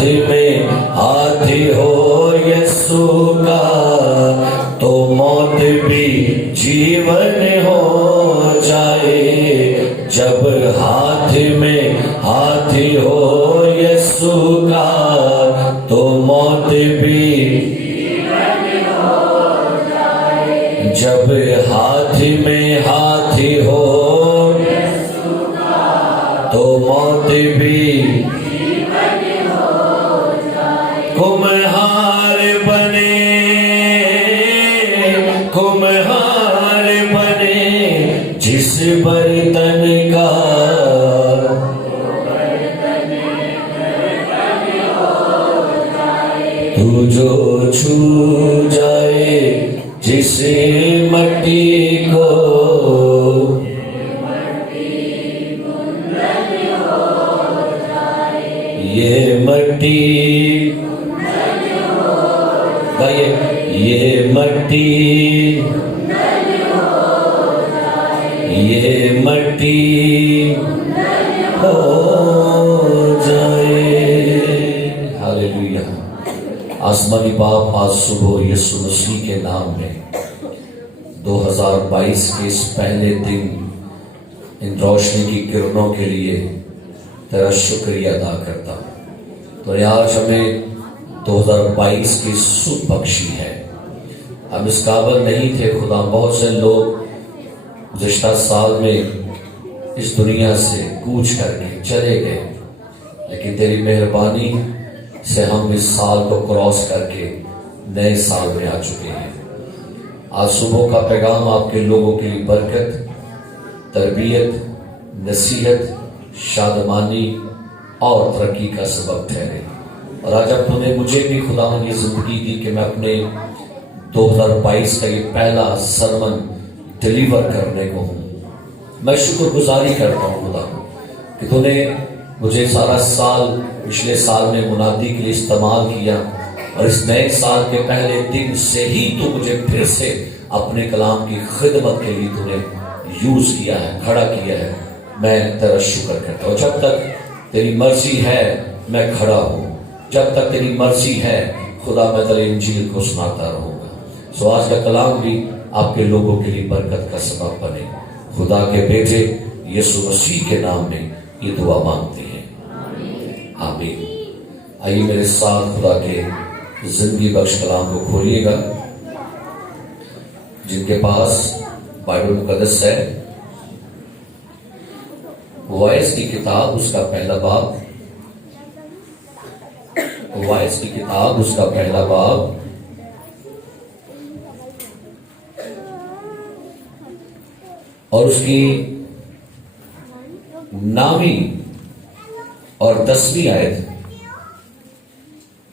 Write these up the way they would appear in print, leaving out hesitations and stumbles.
ہاتھ میں ہاتھ ہو یسو کا تو موت بھی جیون ہو جائے جب ہاتھ میں ہاتھ ہو یسو کا تو موت بھی جب ہاتھ میں ہاتھ ہو تو موت بھی کمہار بنے کمہار بنے جس برتن کا تو جو چھو جائے جس مٹی کو یہ مٹی گائیے یہ مٹی یہ مٹی ہو جائے ہاللیلویا آسمانی باپ آج صبح یسوع مسیح کے نام میں 2022 کے اس پہلے دن ان روشنی کی کرنوں کے لیے تیرا شکریہ ادا کرتا ہوں تو آج ہمیں 2022 کی سود بخشی ہے ہم اس قابل نہیں تھے خدا بہت سے لوگ گزشتہ سال میں اس دنیا سے کوچ کر کے چلے گئے لیکن تیری مہربانی سے ہم اس سال کو کراس کر کے نئے سال میں آ چکے ہیں آج صبح کا پیغام آپ کے لوگوں کے لیے برکت تربیت نصیحت شادمانی اور ترقی کا سبب ٹھہرے اور آج اب تمہیں مجھے بھی خدا نے یہ زندگی دی کہ میں اپنے 2022 کا یہ پہلا سرمن ڈیلیور کرنے کو ہوں میں شکر گزاری کرتا ہوں خدا کہ تو نے مجھے سارا سال پچھلے سال میں منادی کے لیے استعمال کیا اور اس نئے سال کے پہلے دن سے ہی تو مجھے پھر سے اپنے کلام کی خدمت کے لیے تو نے یوز کیا ہے کھڑا کیا ہے میں تیرا شکر کرتا ہوں جب تک تیری مرضی ہے میں کھڑا ہوں جب تک تیری مرضی ہے خدا میں تیرے انجیل کو سناتا رہوں گا سو آج کا کلام بھی آپ کے لوگوں کے لیے برکت کا سبب بنے خدا کے بیٹے یسوع مسیح کے نام میں یہ دعا مانگتے ہیں آمین آئیے میرے ساتھ خدا کے زندگی بخش کلام کو کھولیے گا جن کے پاس بائبل مقدس ہے وائس کی کتاب اس کا پہلا باب وائس کی کتاب اس کا پہلا باب اور اس کی 9ویں اور 10ویں آیت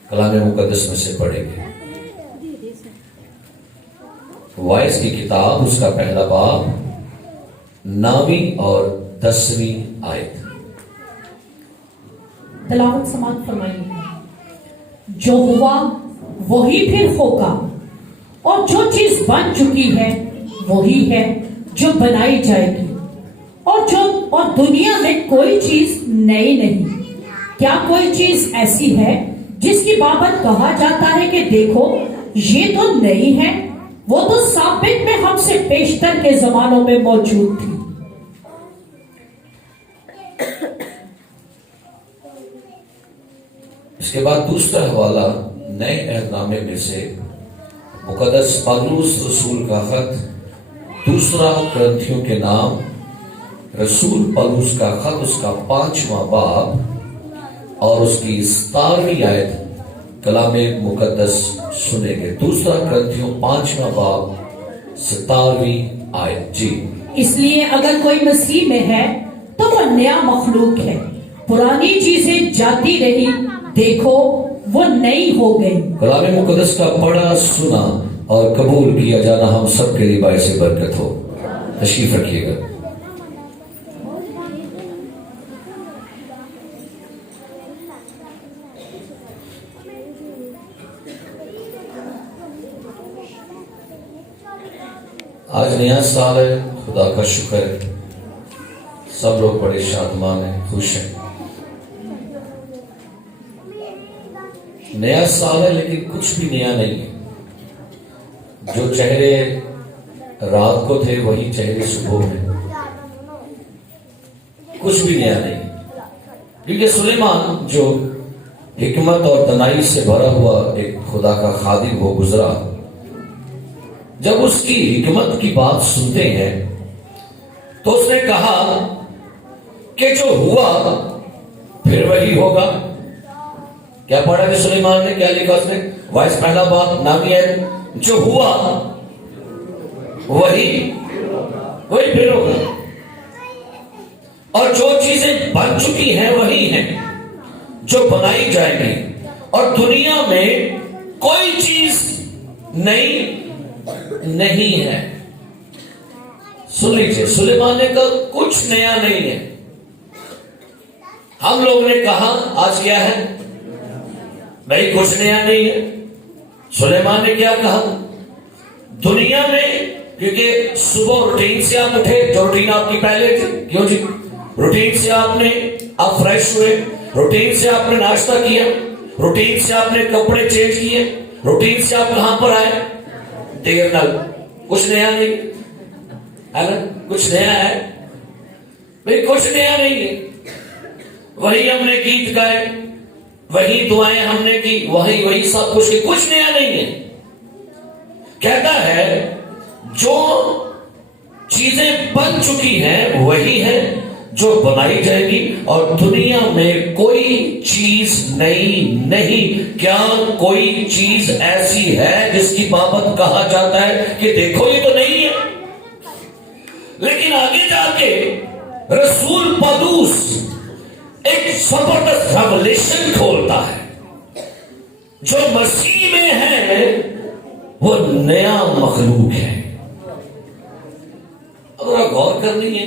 کلام مقدس میں سے پڑھیں گے وائس کی کتاب اس کا پہلا باب 9ویں اور 10ویں آیت تلاوت سماعت فرمائیے جو ہوا وہی پھر ہوگا اور جو چیز بن چکی ہے وہی ہے جو بنائی جائے گی اور دنیا میں کوئی چیز نئی نہیں کیا کوئی چیز ایسی ہے جس کی بابت کہا جاتا ہے کہ دیکھو یہ تو نئی ہے وہ تو سابق میں ہم سے پیشتر کے زمانوں میں موجود تھی اس کے بعد دوسرا حوالہ نئے عہد نامے میں سے مقدس پولس رسول کا خط دوسرا کرنتھیوں کے نام رسول پولس کا خط اس کا 5واں باب اور اس کی 17ویں آیت کلام مقدس سنیں گے دوسرا کرنتھیوں 5واں باب 17ویں آیت جی اس لیے اگر کوئی مسیح میں ہے تو وہ نیا مخلوق ہے پرانی چیزیں جاتی رہی دیکھو وہ نئی ہو گئی کلام مقدس کا پڑھا سنا اور قبول کیا جانا ہم سب کے لیے باعث برکت ہو تشریف رکھیے گا آج نیا سال ہے خدا کا شکر ہے سب لوگ بڑے شادمان ہیں خوش ہیں نیا سال ہے لیکن کچھ بھی نیا نہیں ہے. جو چہرے رات کو تھے وہی چہرے صبح میں. کچھ بھی نیا نہیں. کیونکہ سلیمان جو حکمت اور دانائی سے بھرا ہوا ایک خدا کا خادم ہو گزرا، جب اس کی حکمت کی بات سنتے ہیں تو اس نے کہا کہ جو ہوا پھر وہی ہوگا. کیا پڑھا کہ سلیمان نے کیا لکھا؟ اس نے وائس پہلا بات نامی ہے، جو ہوا وہی پھر ہوگا، اور جو چیزیں بن چکی ہیں وہی ہیں جو بنائی جائیں گی، اور دنیا میں کوئی چیز نئی نہیں ہے. سن لیجیے، سلیمان نے کہا کچھ نیا نہیں ہے. ہم لوگ نے کہا آج کیا ہے بھائی کچھ نیا نہیں ہے. سلیمان نے کیا کہا؟ دنیا میں، کیونکہ صبح روٹین سے آپ اٹھے، جو روٹین آپ کی پہلے تھی، کیوں جی روٹین سے آپ فریش ہوئے، روٹین سے آپ نے ناشتہ کیا، روٹین سے آپ نے کپڑے چینج کیے، روٹین سے آپ کہاں پر آئے؟ دیر نال. کچھ نیا نہیں ہے نا؟ کچھ نیا ہے بھائی؟ کچھ نیا نہیں ہے. وہی ہم نے گیت گائے، وہی دعائیں ہم نے کی، وہی سب کچھ کی. کچھ نیا نہیں ہے. کہتا ہے جو چیزیں بن چکی ہیں وہی ہیں جو بنائی جائے گی، اور دنیا میں کوئی چیز نئی نہیں. کیا کوئی چیز ایسی ہے جس کی بابت کہا جاتا ہے کہ دیکھو یہ تو نہیں ہے؟ لیکن آگے جا کے رسول پولس ایک زبردست ریولیشن کھولتا ہے. جو مسیح میں ہے وہ نیا مخلوق ہے. ذرا غور کرنی ہے.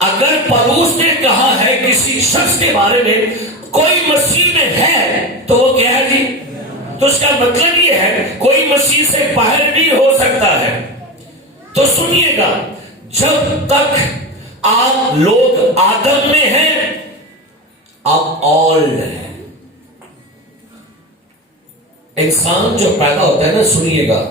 اگر پولس نے کہا ہے کسی شخص کے بارے میں کوئی مسیح میں ہے تو وہ کیا ہے جی؟ تو اس کا مطلب یہ ہے کوئی مسیح سے باہر نہیں ہو سکتا ہے. تو سنیے گا، جب تک آپ لوگ آدم میں ہیں آپ اولڈ ہیں. انسان جو پیدا ہوتا ہے نا، سنیے گا،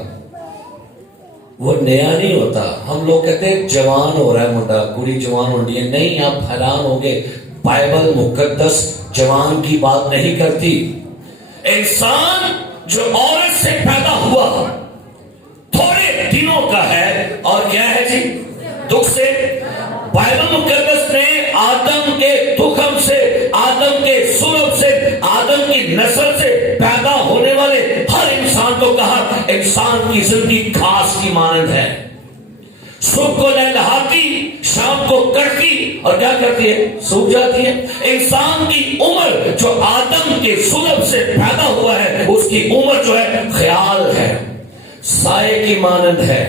وہ نیا نہیں ہوتا. ہم لوگ کہتے ہیں جوان ہو رہا ہے منڈا، کڑی جوان ہو رہی ہے. نہیں، آپ حیران ہوگے، بائبل مقدس جوان کی بات نہیں کرتی. انسان جو عورت سے پیدا ہوا تھوڑے دنوں کا ہے، اور کیا ہے جی؟ دکھ سے. بائبل مقدس نے آدم کے تخم سے، آدم کے سلب سے، آدم کی نسل سے پیدا ہونے والے ہر انسان کو کہا انسان کی زندگی گھاس کی مانند ہے. صبح کو لہلاتی، شام کو کٹتی، اور کیا کرتی ہے؟ سوکھ جاتی ہے. انسان کی عمر جو آدم کے سلب سے پیدا ہوا ہے، اس کی عمر جو ہے خیال ہے، سائے کی مانند ہے.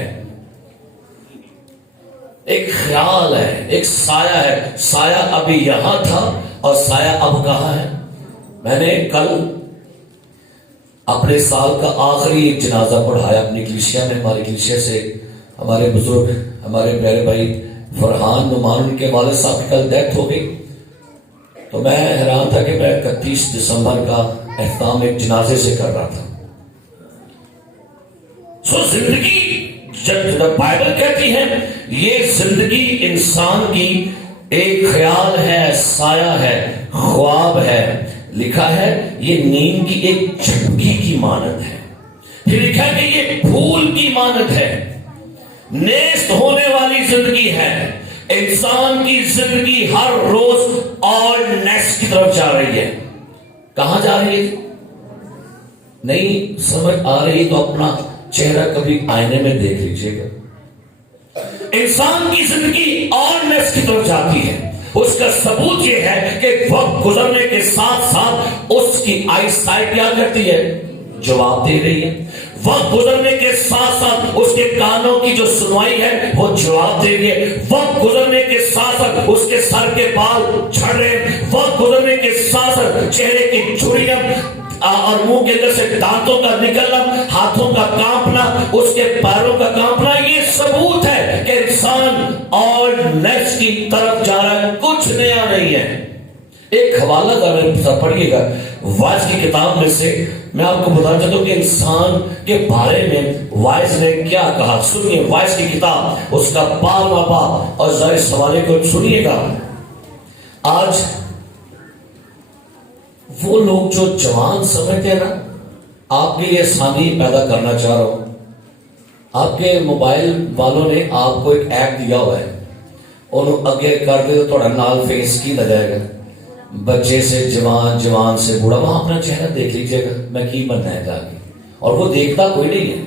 ایک خیال ہے، ایک سایہ ہے. سایہ ابھی یہاں تھا اور سایہ اب کہاں ہے. میں نے کل اپنے سال کا آخری ایک جنازہ پڑھایا اپنی کلیسیا میں. ہماری کلیسیا سے ہمارے بزرگ، ہمارے پیارے بھائی فرحان نعمان، ان کے والد صاحب کی کل ڈیتھ ہو گئی. تو میں حیران تھا کہ میں 31 دسمبر کا اختتام ایک جنازے سے کر رہا تھا. زندگی جب بائبل کہتی ہے یہ زندگی انسان کی ایک خیال ہے، سایہ ہے، خواب ہے. لکھا ہے یہ نیند کی ایک جھپکی کی مانند ہے. پھر لکھا ہے کہ یہ پھول کی مانند ہے، نیست ہونے والی زندگی ہے. انسان کی زندگی ہر روز اور نیست کی طرف جا رہی ہے. کہاں جا رہی ہے؟ نہیں سمجھ آ رہی تو اپنا چہرہ کبھی آئینے میں دیکھ لیجئے گا. انسان کی زندگی اور نیست کی طرف جاتی ہے. اس کا ثبوت یہ ہے کہ وقت گزرنے کے ساتھ ساتھ اس کی آئی سائٹ کیا کرتی ہے؟ جواب دے رہی ہے. وقت گزرنے کے ساتھ ساتھ اس کے کانوں کی جو سنوائی ہے وہ جواب دے رہی ہے. وقت گزرنے کے ساتھ ساتھ اس کے سر کے بال جھڑ رہے ہیں. وقت گزرنے کے ساتھ ساتھ چہرے کی جھریاں اور منہ کے اندر سے دانتوں کا نکلنا، ہاتھوں کا کانپنا، اس کے پیروں کا کانپنا، یہ ثبوت ہے کہ انسان اور نیکسٹ کی طرف جا رہا ہے. کچھ نیا نہیں ہے. ایک حوالہ کا میں پڑھیے گا وائس کی کتاب میں سے. میں آپ کو بتانا چاہتا ہوں کہ انسان کے بارے میں وائس نے کیا کہا. سنیے وائس کی کتاب اس کا 12واں باب اور ذرا اس حوالے کو سنیے گا. آج وہ لوگ جو جوان سمجھتے ہیں نا, آپ کے لیے آسانی پیدا کرنا چاہ رہا ہوں. آپ کے موبائل والوں نے آپ کو ایک ایپ دیا ہوا ہے, انہوں اگے کر دے تو تھوڑا نال فیس کی لگائے گا. بچے سے جوان, جوان سے بوڑھا, وہاں اپنا چہرہ دیکھ لیجئے گا میں کی بننا ہے جا کے. اور وہ دیکھتا کوئی نہیں ہے,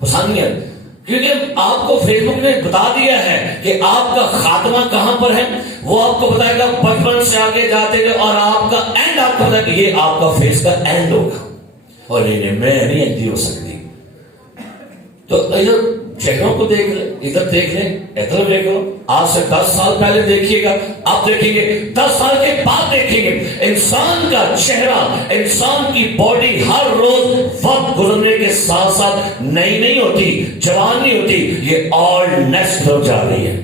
پسند نہیں ہے, کیونکہ آپ کو فیس بک نے بتا دیا ہے کہ آپ کا خاتمہ کہاں پر ہے. وہ آپ کو بتائے گا بچپن سے آگے جاتے گئے, اور آپ کا اینڈ آپ کو بتائے گا یہ آپ کا فیس کا اینڈ ہوگا. اور یہ میں نہیں ایسی ہو سکتی. تو ادھر چہروں کو دیکھ لیں, ادھر دیکھ لیں, ادھر دیکھ لو. آج سے 10 سال پہلے دیکھیے گا, آپ دیکھیں گے 10 سال کے بعد دیکھیں گے انسان کا چہرہ, انسان کی باڈی ہر روز وقت گزرنے کے ساتھ ساتھ نئی نہیں ہوتی, جوان نہیں ہوتی, یہ اولڈنیس ہو جا رہی ہے.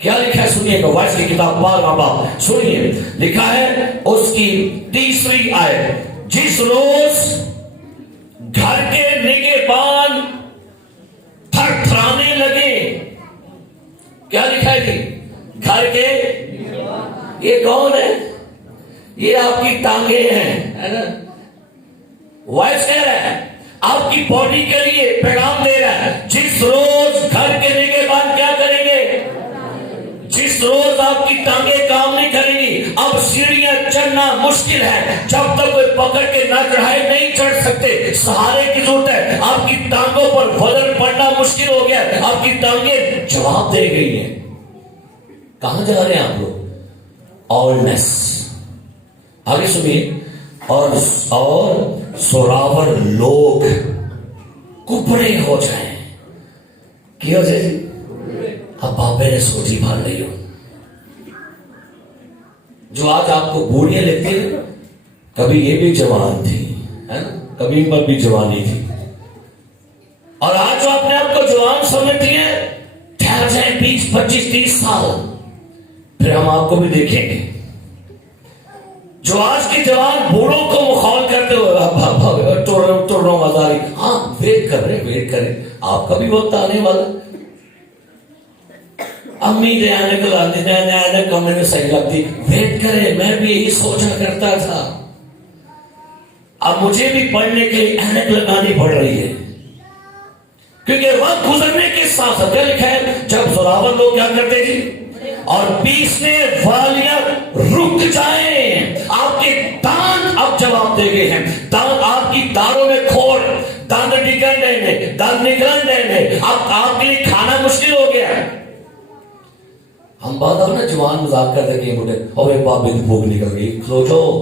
کیا لکھا ہے سنیے گا, وائس کی کتاب 12واں باب سنیے. لکھا ہے اس کی 3ری آیت, جس روز گھر کے نگہبان تھر تھرانے لگے. کیا لکھا ہے جی؟ گھر کے, یہ کون ہے؟ یہ آپ کی ٹانگیں ہیں. وائس کہہ رہا ہے آپ کی باڈی کے لیے پیغام دے رہا ہے, جس روز گھر کے نگہبان کیا کریں گے, جس روز آپ کی ٹانگیں کام نہیں کریں گی. اب سیڑھیاں چڑھنا مشکل ہے, جب تک کوئی پکڑ کے نہ چڑھائے نہیں چڑھ سکتے, سہارے کی ضرورت ہے. آپ کی ٹانگوں پر وزن پڑنا مشکل ہو گیا, آپ کی ٹانگیں جواب دے گئی ہیں. کہاں جا رہے ہیں آپ لوگ؟ اولڈنیس. آگے سنیے. اور سوراور لوگ کپڑے ہو جائیں. کیا ہو جائے جی؟ اب بابے نے سوچی بھر رہی ہو. جو آج آپ کو بوڑھیاں لگتی ہیں, کبھی یہ بھی جوان تھی, کبھی پر بھی جوانی تھی, اور آج جو اپنے آپ کو جوان سمجھتی ہیں, ٹھہر جائیں 20, 25, 30 سال, پھر ہم آپ کو بھی دیکھیں گے. جو آج کی جوان بوڑھوں کو مخول کرتے ہوئے توڑوں مزاری, ہاں ویٹ کر رہے, آپ کا بھی وقت آنے والا. امی اینک ہمیں صحیح لگتی, ویٹ کرے. میں بھی یہی سوچا کرتا تھا, اب مجھے بھی پڑھنے کے لیے اینک لگانی پڑ رہی ہے, کیونکہ وقت گزرنے کے ساتھ ساتھ. کیا لکھا ہے, جب زوراور لوگ کیا کرتے جی, اور پیسنے والیاں رک جائیں. آپ کے دانت اب جواب دے گئے ہیں, دانت آپ کی داڑوں میں کھوڑ, دانت نکل رہے ہیں, دانت نکل رہے ہیں, اب آپ کے لیے کھانا مشکل ہو گیا. ہم بات اب نا جوان مذاق کرتے کہ بوڑھے, اور ایک بات بھی بھوک نکل گئی, کھلو جاؤ,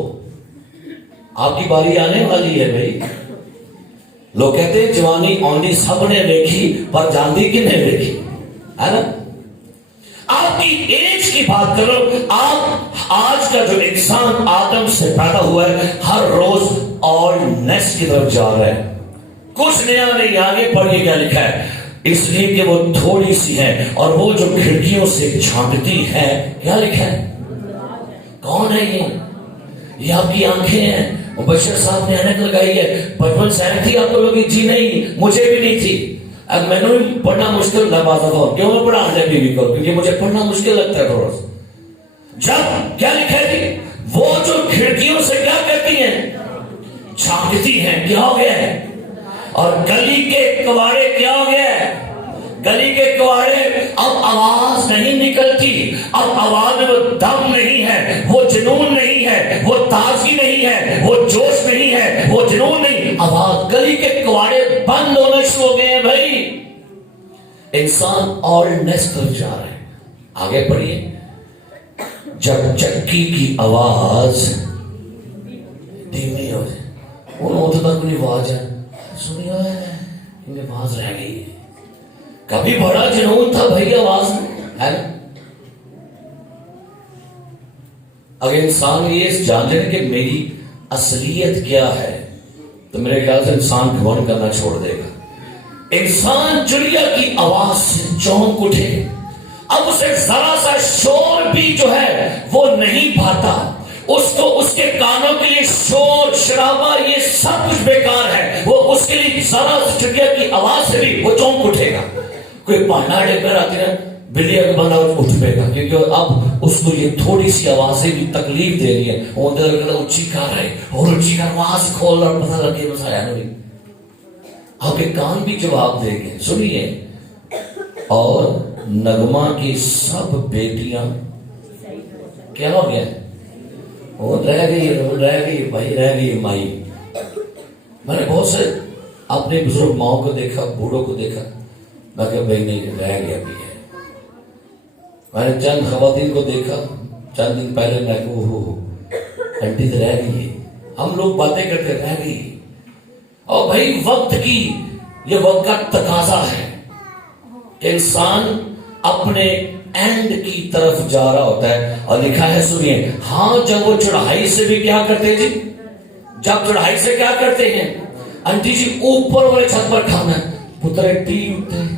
آپ کی باری آنے والی ہے بھائی. لوگ کہتے ہیں جوانی آنی سب نے دیکھی, پر جاندی کی نہیں دیکھی, ہے نا. آپ کی ایج کی بات کرو, آپ آج کا جو انسان آدم سے پیدا ہوا ہے, ہر روز اولڈنیس کی طرف جا رہا ہے. کچھ نیا نہیں. آگے پڑھیے کیا لکھا ہے, اس لیے کہ وہ تھوڑی سی ہے, اور وہ جو کھڑکیوں سے جھانکتی ہے. کیا لکھا ہے, کون ہے یہ آپ کی آنکھیں ہیں. بشر صاحب نے اینک لگائی ہے, بچپن سے اینک تھی آپ کو لوگی جی نہیں, مجھے بھی نہیں تھی. اب میں نے پڑھنا مشکل تھا بات تھا, کیوں میں پڑھا آنے بیوی کو, کیونکہ مجھے پڑھنا مشکل لگتا ہے تھوڑا سا. جب کیا لکھا ہے جی, وہ جو کھڑکیوں سے کیا کرتی ہیں, جھانکتی ہیں. کیا ہو گیا ہے, اور گلی کے کواڑے کیا ہو گیا ہے, گلی کے کواڑے اب آواز نہیں نکلتی. اب آواز میں وہ دم نہیں ہے, وہ جنون نہیں ہے, وہ تازگی نہیں ہے, وہ جوش نہیں ہے, وہ جنون نہیں. آواز, گلی کے کواڑے بند ہونا شروع ہو گئے ہیں بھائی. انسان اولڈنیس پر جا رہے ہیں. آگے پڑھیے. جب چکی کی آواز دھیمی ہو جائے, وہ تو تک کوئی آواز ہے سنی ہے, آواز رہ گئی. کبھی بڑا جنون تھا بھائی آواز ہے. اگر انسان یہ جان لے کہ میری اصلیت کیا ہے, تو میرے خیال سے انسان گھمنڈ کرنا چھوڑ دے گا. انسان چڑیا کی آواز سے چونک اٹھے, اب اسے ذرا سا شور بھی جو ہے وہ نہیں پاتا. اس کو اس کے کانوں کے لیے شور شرابہ یہ سب کچھ بیکار ہے. وہ اس کے لیے ذرا چڑیا کی آواز سے بھی وہ چونک اٹھے گا. کوئی پہاڑے پر آتی ہے بلی کا بندہ اٹھ پے گا, کیونکہ اب اس کو یہ تھوڑی سی آوازیں بھی تکلیف دے رہی ہے. وہ اونچی کر رہے اور اونچی کر آواز کھول رہا پتہ لگے بس آیا نہیں. آپ کے کان بھی جواب دیں گے. سنیے, اور نغمہ کی سب بیٹیاں کیا ہو گیا, وہ رہ گئی بھائی, رہ گئی مائی. میں نے بہت سے اپنے بزرگ ماؤں کو دیکھا, بوڑھوں کو دیکھا, میں کہ بھائی نہیں رہ گیا بھی ہے. میں نے چند خواتین کو دیکھا چند دن پہلے, میں کہ انٹی تو رہ گئی ہے. ہم لوگ باتیں کرتے رہ گئی. اور بھائی وقت کی یہ وقت کا تقاضا ہے کہ انسان اپنے اینڈ کی طرف جا رہا ہوتا ہے. اور لکھا ہے سنیے, ہاں جب وہ چڑھائی سے بھی کیا کرتے جی, جب چڑھائی سے کیا کرتے ہیں انٹی جی, اوپر والے چھت پر کھانا ہے پتر ٹی ہوتے ہیں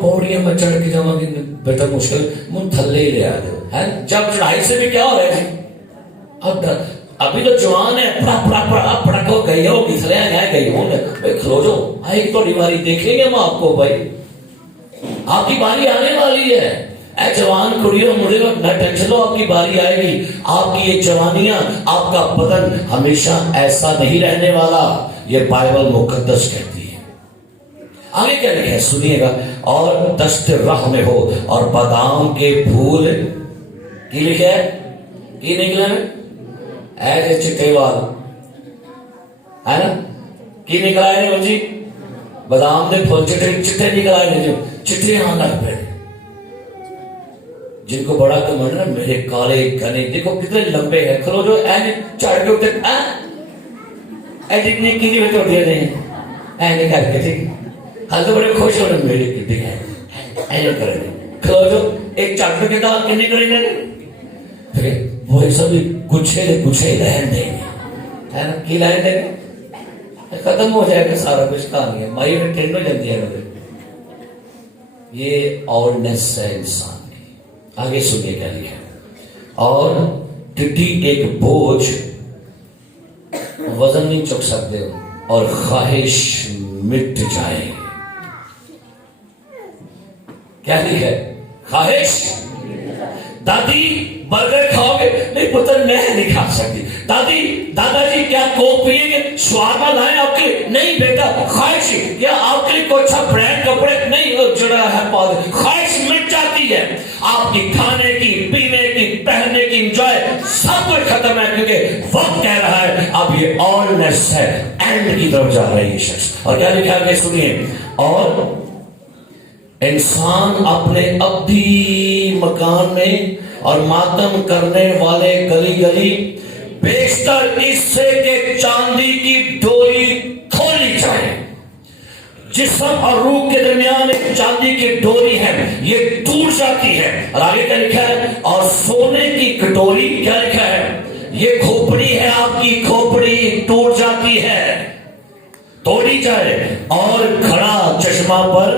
پوڑیاں میں چڑھ کے جاؤں گی بیٹا مشکل من تھلے ہی لے آ دو. جب چڑھائی سے بھی کیا ہو رہا ہے, اب ابھی تو جوان ہے پڑکو گئی ہو کسرے آئے گئی ہوں کھلو جو آئے گی تھوڑی باری دیکھیں گے ہم آپ کو. بھائی آپ کی باری آنے والی ہے. اے جوان کڑیوں مڑے گا نہ ٹینشن لو, آپ کی باری آئے گی. آپ کی یہ جوانیاں, آپ کا بدن ہمیشہ ایسا نہیں رہنے والا. یہ بائبل مقدس کہتی ہے. آگے کیا لکھا ہے سنیے گا, اور دشت راہ میں ہو اور بادام کے پھول کی لکھا ہے کی نکلا ہے ایسے چٹے وال ہے نا, کی نکلا ہے جی بادام کے پھول چٹے نکل آئے جو چٹے یہاں لگ پڑے. جن کو بڑا کمنڈ ہے میرے کالے گھنے دیکھو کتنے لمبے ہیں, کھلو جو چڑھ کے اٹھتے جتنی کی میں توڑ دیا جائیں ایسے کر کے ٹھیک. ہاں تو بڑے خوش ہو رہے میرے کتنے ہیں ایسے کریں گے. کھلو جو ایک چٹر کے دال کتنے کریں گے, وہ سب گچھے رہن دیں گے ہے نا, کی رہن دیں گے, ختم ہو جائے گا سارا کچھ. کہانی ہے مائی میں ٹرینڈ ہو جاتی ہے. یہ اولڈنس ہے انسان کی. آگے سنیے کیا لکھا ہے, اور ٹڈی ایک بوجھ وزن نہیں چک سکتے ہو اور خواہش مٹ جائے. کیا لکھا ہے خواہش. دادی برگر کھاؤ گے, نہیں پتر میں نہیں کھا سکتی. دادا جی کیا کوک پیئیں گے, شوارما لائیں آپ کے, نہیں بیٹا. خواہش کیا آپ کے لیے کوئی اچھا برانڈ کپڑے, نہیں جڑا ہے پاس. خواہش مٹ جاتی ہے. آپ کی کھانے کی, پینے کی, پہننے کی انجوائے سب کچھ ختم ہے, کیونکہ وقت کہہ رہا ہے اب یہ آلنس ہے, اینڈ کی طرف جا رہی ہے شخص. اور کیا لکھا ہے سنیے, اور انسان اپنے ابدی مکان میں اور ماتم کرنے والے گلی گلی بیشتر اس سے کہ چاندی کی ڈوری کھولی جائے. جسم اور روح کے درمیان ایک چاندی کی ڈوری ہے, یہ ٹوٹ جاتی ہے. اور آگے کیا لکھا ہے, اور سونے کی کٹوری, کیا لکھا ہے, یہ کھوپڑی ہے آپ کی, کھوپڑی ٹوٹ جاتی ہے, توڑی جائے. اور کھڑا چشمہ پر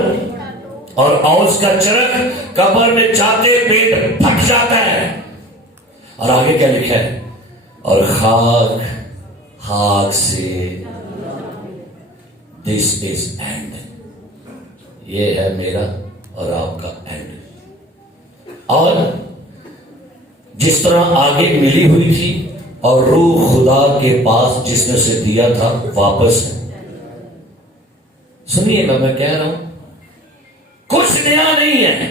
اور اوس کا چرخ قبر میں جاتے پیٹ پھٹ جاتا ہے. اور آگے کیا لکھا ہے, اور خاک سے دس از اینڈ, یہ ہے میرا اور آپ کا اینڈ. اور جس طرح آگے ملی ہوئی تھی اور روح خدا کے پاس جس نے اسے دیا تھا واپس ہے. سنیے گا میں کہہ رہا ہوں, کچھ نیا نہیں ہے,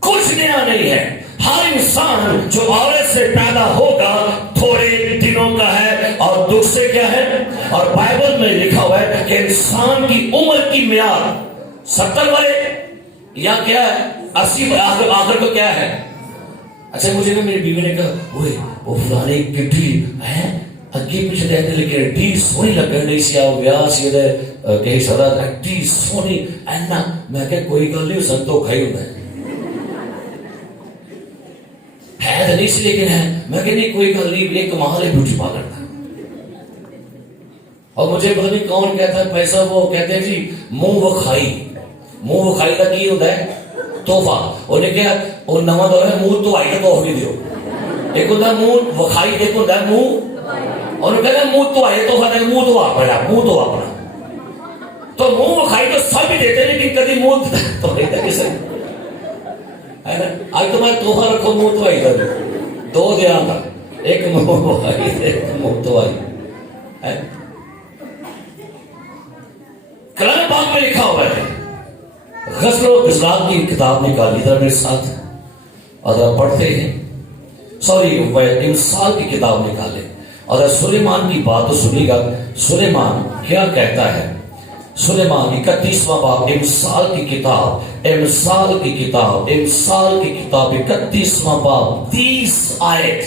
کچھ نیا نہیں ہے. ہر انسان جو عورت سے پیدا ہوگا تھوڑے دنوں کا ہے اور دکھ سے کیا ہے. اور بائبل میں لکھا ہوا ہے کہ انسان کی عمر کی میعاد 70 والے یا کیا ہے 80 آخر کو کیا ہے. اچھا مجھے میری بیوی نے کہا وہ فلانے کٹھی ہے اگے پیچھے رہتے لیکن ٹی سونی لگن نہیں سی آؤ ویاہ سی کہیں سدا ٹی سونی اینا. میں کہ کوئی گل نہیں سنتو کھائی ہوتا ہے تو نہیں سی لیکن ہے. میں کہ نہیں کوئی گل نہیں, ایک کمال ہے بیوٹی پارلر تھا. اور مجھے پتہ نہیں کون کہتا ہے پیسہ, وہ کہتے ہیں جی منہ وہ کھائی, منہ وکھائی کا کی ہوتا ہے تحفہ. انہیں کیا وہ نواں دور ہے منہ دھوائی کا تحفہ بھی دیو. ایک ہوتا ہے منہ وکھائی, ایک ہوتا ہے منہ, اور کہتے ہیں منہ دھوائی تحفہ دے, منہ دھوا پڑا, منہ دھوا پڑا. تو منہ وکھائی تو سب ہی دیتے ہیں لیکن کبھی منہ تو نہیں دے کسی ہے نا. آج تمہارا تحفہ رکھو منہ دھوائی کا دو دیا تھا, ایک منہ وکھائی ایک منہ دھوائی. کلام پاک میں لکھا ہوا ہے, غسل و اسلام کی کتاب نکالی ذرا میرے ساتھ اور پڑھتے ہیں. سوری امثال کی کتاب نکالے اور سلیمان کی بات تو سنی گا. سلیمان کیا کہتا ہے؟ سلیمان 31واں باب, امثال کی کتاب, امثال کی کتاب, امثال کی کتاب 31واں باب 30 آیت.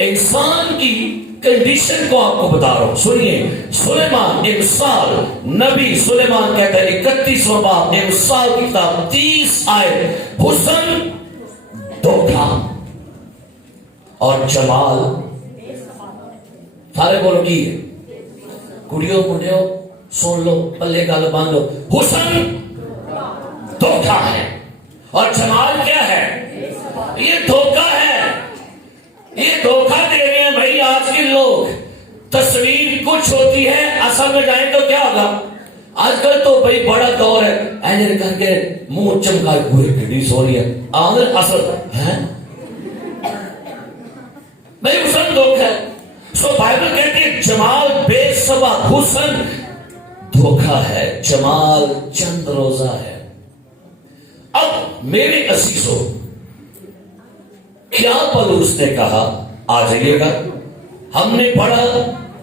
انسان کی کنڈیشن کو آپ کو بتا رہا ہوں, سنیے. سلیمان امثال, نبی سلیمان کہتا ہے 31واں باب امثال کی کتاب 30 آیت, حسن دھوکا اور جمال. سارے بولو کی کڑیوں منڈیوں سن لو, پلے گل باندھ لو. حسن دھوکا ہے اور جمال کیا ہے؟ یہ دھوکا ہے, یہ دھوکا دے رہے ہیں بھائی آج کے لوگ. تصویر کچھ ہوتی ہے, اصل میں جائیں تو کیا ہوگا؟ آج کل تو بھائی بڑا دور ہے, ایسے کر کے منہ چمکائے ہوئے کڑی سو رہی ہے, آمد اصل ہے بھائی حسن دھوکا ہے. سو بائبل کہتی ہے جمال بے سبب, حسن دھوکا ہے, جمال چند روزہ ہے. اب میرے عزیزوں, کیا پولس نے کہا؟ آ جائیے گا. ہم نے پڑھا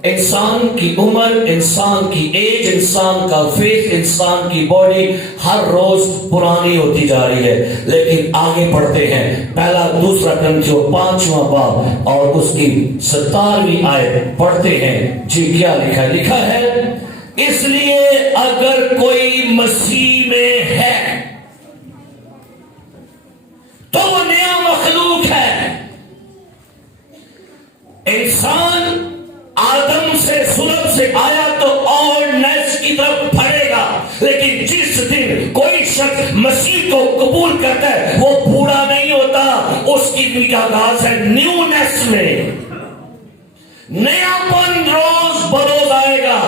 انسان کی عمر, انسان کی ایج, انسان کا فیس, انسان کی باڈی ہر روز پرانی ہوتی جا رہی ہے. لیکن آگے پڑھتے ہیں, پہلا دوسرا کرنتھیوں 5واں باب اور اس کی 17ویں آیت پڑھتے ہیں. جی کیا لکھا ہے؟ لکھا ہے اس لیے اگر کوئی مسیح میں ہے تو وہ نیا مخلوق ہے. انسان آدم سے سلب سے آیا تو اور نیس کی طرف بڑھے گا, لیکن جس دن کوئی شخص مسیح کو قبول کرتا ہے وہ بوڑھا نہیں ہوتا, اس کی بھی آغاز ہے نیونیس میں. نیا پن روز بروز آئے گا.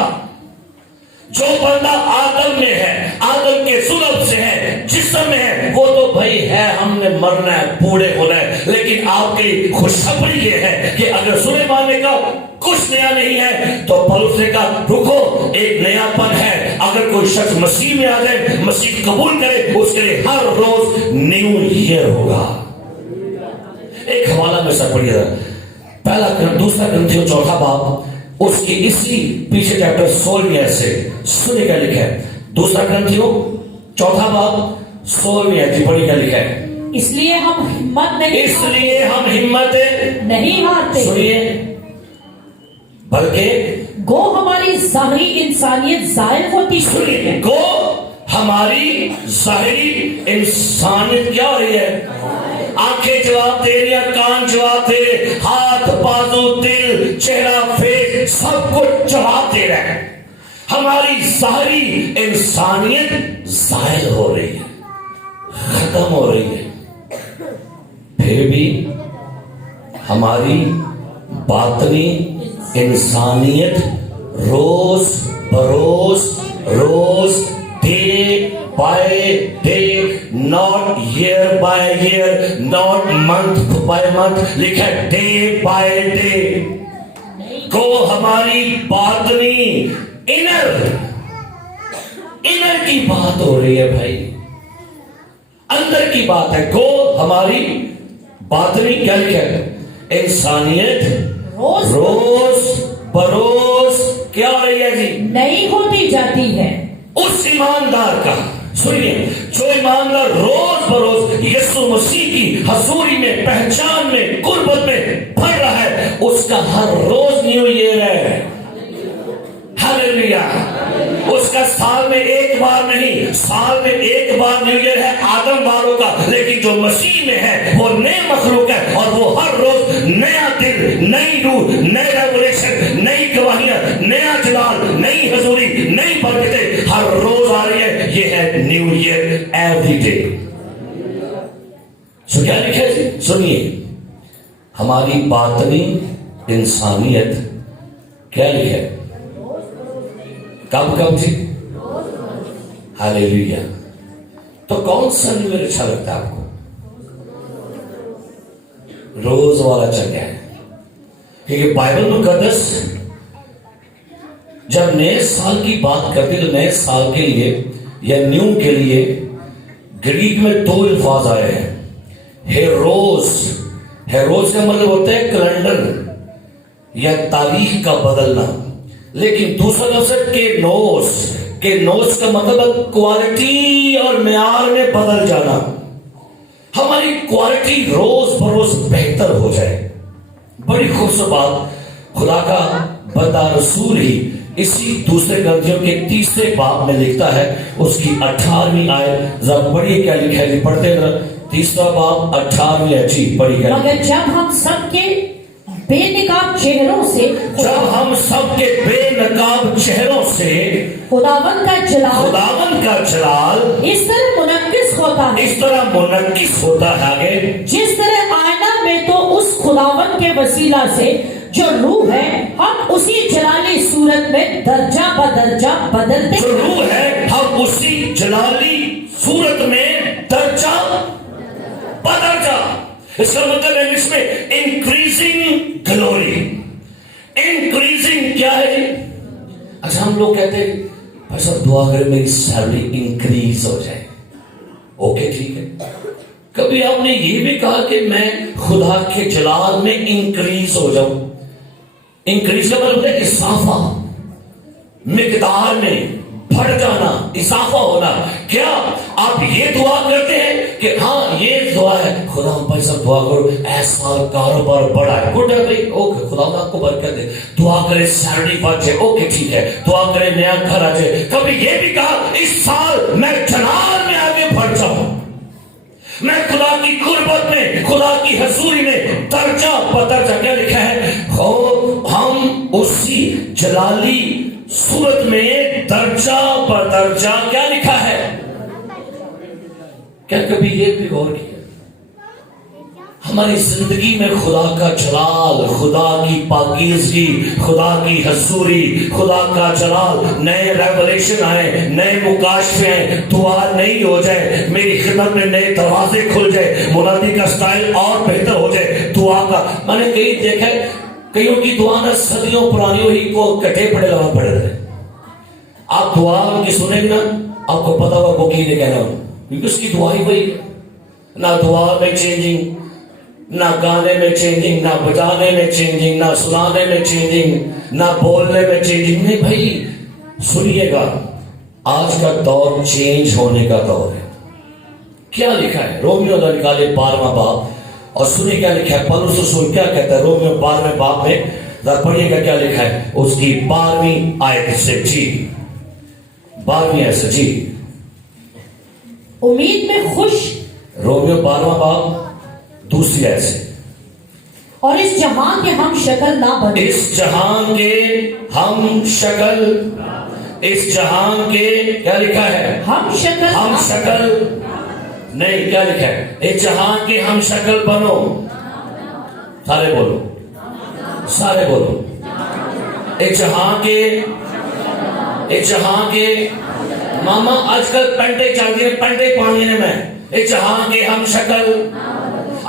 جو بندہ آدم میں ہے, آدم کے سلب سے ہے, جسم میں ہے, وہ تو بھائی ہے ہم نے مرنا ہے, بوڑھے ہونا ہے. لیکن آپ کی خوشخبری یہ ہے کہ اگر سلیمان نے کہا کچھ نیا نہیں ہے تو پولس نے کہا رکو, ایک نیا پن ہے. اگر کوئی شخص مسیح میں آ جائے, مسیح قبول کرے, اس کے لیے ہر روز نیو ایئر ہوگا. ایک حوالہ میں سر پڑھیے, پہلا دوسرا کرنتھیوں 4واں باب اس کی اسی پیچھے چیپٹر 16 سے سنیں کیا لکھا ہے. دوسرا کرنتھیوں 4واں باب 16 جی پڑھی کیا لکھا ہے؟ اس لیے ہم ہمت نہیں, اس لیے ہم ہمت نہیں ہارتے, سنیے, بلکہ گو ہماری ظاہری انسانیت ظاہر ہوتی سنیے, گو ہماری ظاہری انسانیت کیا ہو رہی ہے؟ آنکھیں جواب دے رہی ہیں, کان جواب دے رہے, ہاتھ بازو دل چہرہ فیس سب کچھ جواب دے رہے ہیں. ہماری ظاہری انسانیت ظاہر ہو رہی ہے, ختم ہو رہی ہے. پھر بھی ہماری باطنی انسانیت روز بروز, روز day by day, not year by year, not month by month, لکھا day by day. کو ہماری باطنی انر کی بات ہو رہی ہے بھائی, اندر کی بات ہے. کو ہماری باطنی کیا لکھا ہے؟ انسانیت روز بروز کیا ہو رہی ہے جی؟ نہیں ہوتی جاتی ہے. اس ایماندار کا سنیے, جو ایماندار روز بروز یسوع مسیح کی حضوری میں, پہچان میں, قربت میں بڑھ رہا ہے, اس کا ہر روز نیو ایئر ہے. ہلیلویا. اس کا سال میں ایک بار نہیں, سال میں ایک بار نیو ایئر ہے آدم والوں کا. لیکن جو مسیح میں ہے وہ نئے مخلوق ہے, اور وہ ہر روز نیا دل, نئی روح, نئے ریولیشن, نئی گواہیاں, نیا جلال, نئی حضوری, نئی برکتیں ہر روز آ رہی ہے. یہ ہے at New Year every day. سو کیا لکھا ہے؟ سنیے، ہماری باطنی انسانیت کیا لکھا ہے؟ کب کب جی؟ ہاللیلویا. تو کون سا نیو ایئر اچھا لگتا ہے آپ کو؟ روز والا چنگا ہے، کیونکہ بائبل مقدس جب نئے سال کی بات کرتی تو نئے سال کے لیے یا نیو کے لیے گریک میں 2 الفاظ آئے ہیں. ہیروز کا مطلب ہوتا ہے کیلنڈر یا تاریخ کا بدلنا، لیکن دوسرا لفظ ہے نوس کا مطلب کوالٹی اور معیار میں بدل جانا. ہماری کوالٹی روز بروز بہتر ہو جائے. بڑی خوبصورت بات خدا کا بندہ رسول ہی اسی دوسرے گرجیوں کے 30 باب میں لکھتا ہے، اس کی 18ویں آیت ذرا پڑھیے کیا لکھا ہے. پڑھتے ہیں 30 باب 18ویں اچھی پڑھی گئی. مگر جب ہم سب کے بے نقاب چہروں سے خداوند کا جلال اس طرح منعکس ہوتا ہے آگے، جس طرح آئینہ میں تو اس خداوند کے وسیلہ سے جو روح ہے ہم اسی جلالی صورت میں درجہ بدرجہ بدلتے، جو روح ہے ہم اسی جلالی صورت میں درجہ بدرجہ. اس کا مطلب ہے اس میں انکریزنگ گلوری. انکریزنگ کیا ہے؟ اچھا ہم لوگ کہتے ہیں بھائی صاحب دعا کریں میری سیلری انکریز ہو جائے. اوکے ٹھیک ہے. کبھی آپ نے یہ بھی کہا کہ میں خدا کے جلال میں انکریز ہو جاؤں؟ انکریز کا مطلب ہے اضافہ، مقدار میں بڑھ جانا، اضافہ ہونا. کیا آپ یہ دعا کرتے ہیں کہ ہاں یہ دعا ہے خدا بھائی صاحب دعا کرو ایسا کاروبار بڑا ہے؟ گڈ ہے بھائی، اوکے خدا آپ کو برکت دے. دعا کرے سیلری بڑھ جائے، اوکے ٹھیک ہے. دعا کرے نیا گھر آ جائے. کبھی یہ بھی کہا اس سال میں جلال میں آگے بڑھ جاؤں، میں خدا کی قربت میں، خدا کی حضوری میں درجہ بدرجہ. کیا لکھا ہے؟ ہم اسی جلالی صورت میں درجہ بدرجہ. کیا لکھا ہے؟ کیا کبھی یہ بھی غور کیا ہماری زندگی میں خدا کا جلال، خدا کی پاکیزگی، خدا کی حضوری، خدا کا جلال، نئے ریولیشن آئے، نئے مکاشفے آئے، دعا نہیں ہو جائے، میری خدمت میں نئے دروازے کھل جائے، منادی کا سٹائل اور بہتر ہو جائے. دعا کا میں نے کئی دیکھا ہے، کئیوں کی دعا نہ صدیوں پرانیوں ہی کو کٹے پڑے لگا پڑے رہے. آپ دعا ان کی سنیں گے نا آپ کو پتا ہوگا وہ کی نہیں کہنا ہوں، کیونکہ اس کی دعا ہی وہی. نہ دعا میں چینجنگ، نہ گانے میں چینجنگ، نہ بجانے میں چینجنگ، نہ سنانے میں چینجنگ، نہ بولنے میں چینجنگ. نہیں بھائی سنیے گا، آج کا دور چینج ہونے کا دور ہے. کیا لکھا ہے؟ رومیو نے نکالے 12واں باب اور سنیے کیا لکھا ہے. پولس رسول کیا کہتا ہے رومیو 12ویں باب میں؟ ذرا پڑھیے گا کیا لکھا ہے اس کی 12ویں آیت سے. جی 12ویں آیت سے. جی امید میں خوش. رومیو 12واں باب دوسری آیت سے. اور اس جہان کے ہم شکل نہ بنے. اس جہان کے ہم شکل، اس جہان کے کیا لکھا ہے؟ ہم شکل نہیں. کیا لکھا ہے؟ اس جہان کے ہم شکل بنو. سارے بولو، سارے بولو. اس جہان کے ماما آج کل پنٹے چل گئے، پنٹے پانی میں. اس جہاں کے ہم شکل.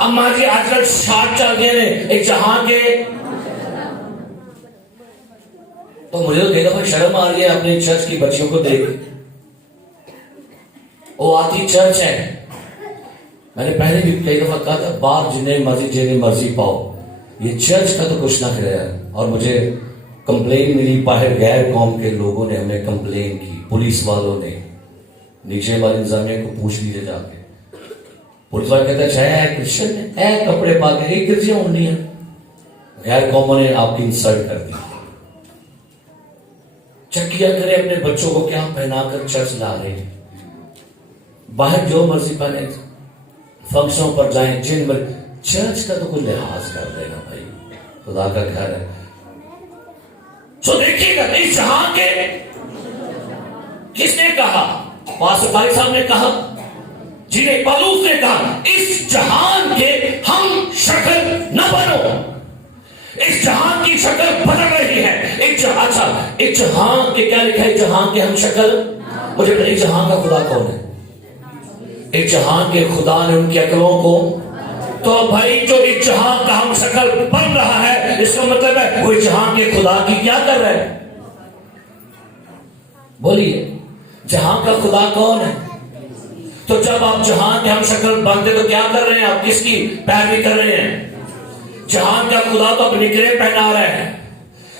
اما جی آج کل شارٹ چل گئے ہیں. ایک جہاں کے. تو مجھے تو کئی دفعہ شرم آ رہی ہے اپنی چرچ کی بچیوں کو دیکھ. وہ آتی چرچ ہے، میں نے پہلے بھی کئی دفعہ کہا تھا باپ جنہیں مرضی پاؤ، یہ چرچ کا تو کچھ نہ کرے. اور مجھے کمپلین ملی، باہر غیر قوم کے لوگوں نے ہمیں کمپلین کی، پولیس والوں نے. نیچے والی انتظامیہ کو پوچھ لیجیے جا کے. پولیس والا کہتا ہے چاہے کرسچن ہے کپڑے پا کے، ایک کرسچن ہونی ہے. غیر قوموں نے آپ کی انسلٹ کر دی. چکیا کرے اپنے بچوں کو کیا پہنا کر چرچ لا رہے ہیں. باہر جو مرضی پہنے، فنکشنوں پر جائیں، جن میں چرچ کا تو کوئی لحاظ کر دے گا. بھائی خدا کا گھر ہے. سو دیکھیے گا اس جہاں کے کس نے کہا پاسٹر طارق صاحب نے کہا، جنہیں پالوس نے کہا اس جہان کے ہم شکل نہ بنو، اس جہان کی شکل بدل رہی ہے، ایک جہان کے کیا لکھا ہے، جہان کے ہم شکل، مجھے ایک جہان کا خدا کون ہے؟ ایک جہان کے خدا نے ان کی عقلوں کو، تو بھائی جو ایک جہان کا ہم شکل بن رہا ہے، اس کا مطلب ہے وہ جہان کے خدا کی کیا کر رہے ہیں؟ بولیے جہان کا خدا کون ہے؟ تو جب آپ جہان کے ہم شکل بنتے تو کیا کر رہے ہیں؟ آپ کس کی پیروی کر رہے ہیں؟ جہان کا خدا تو اب نکرے پہنا رہے ہیں،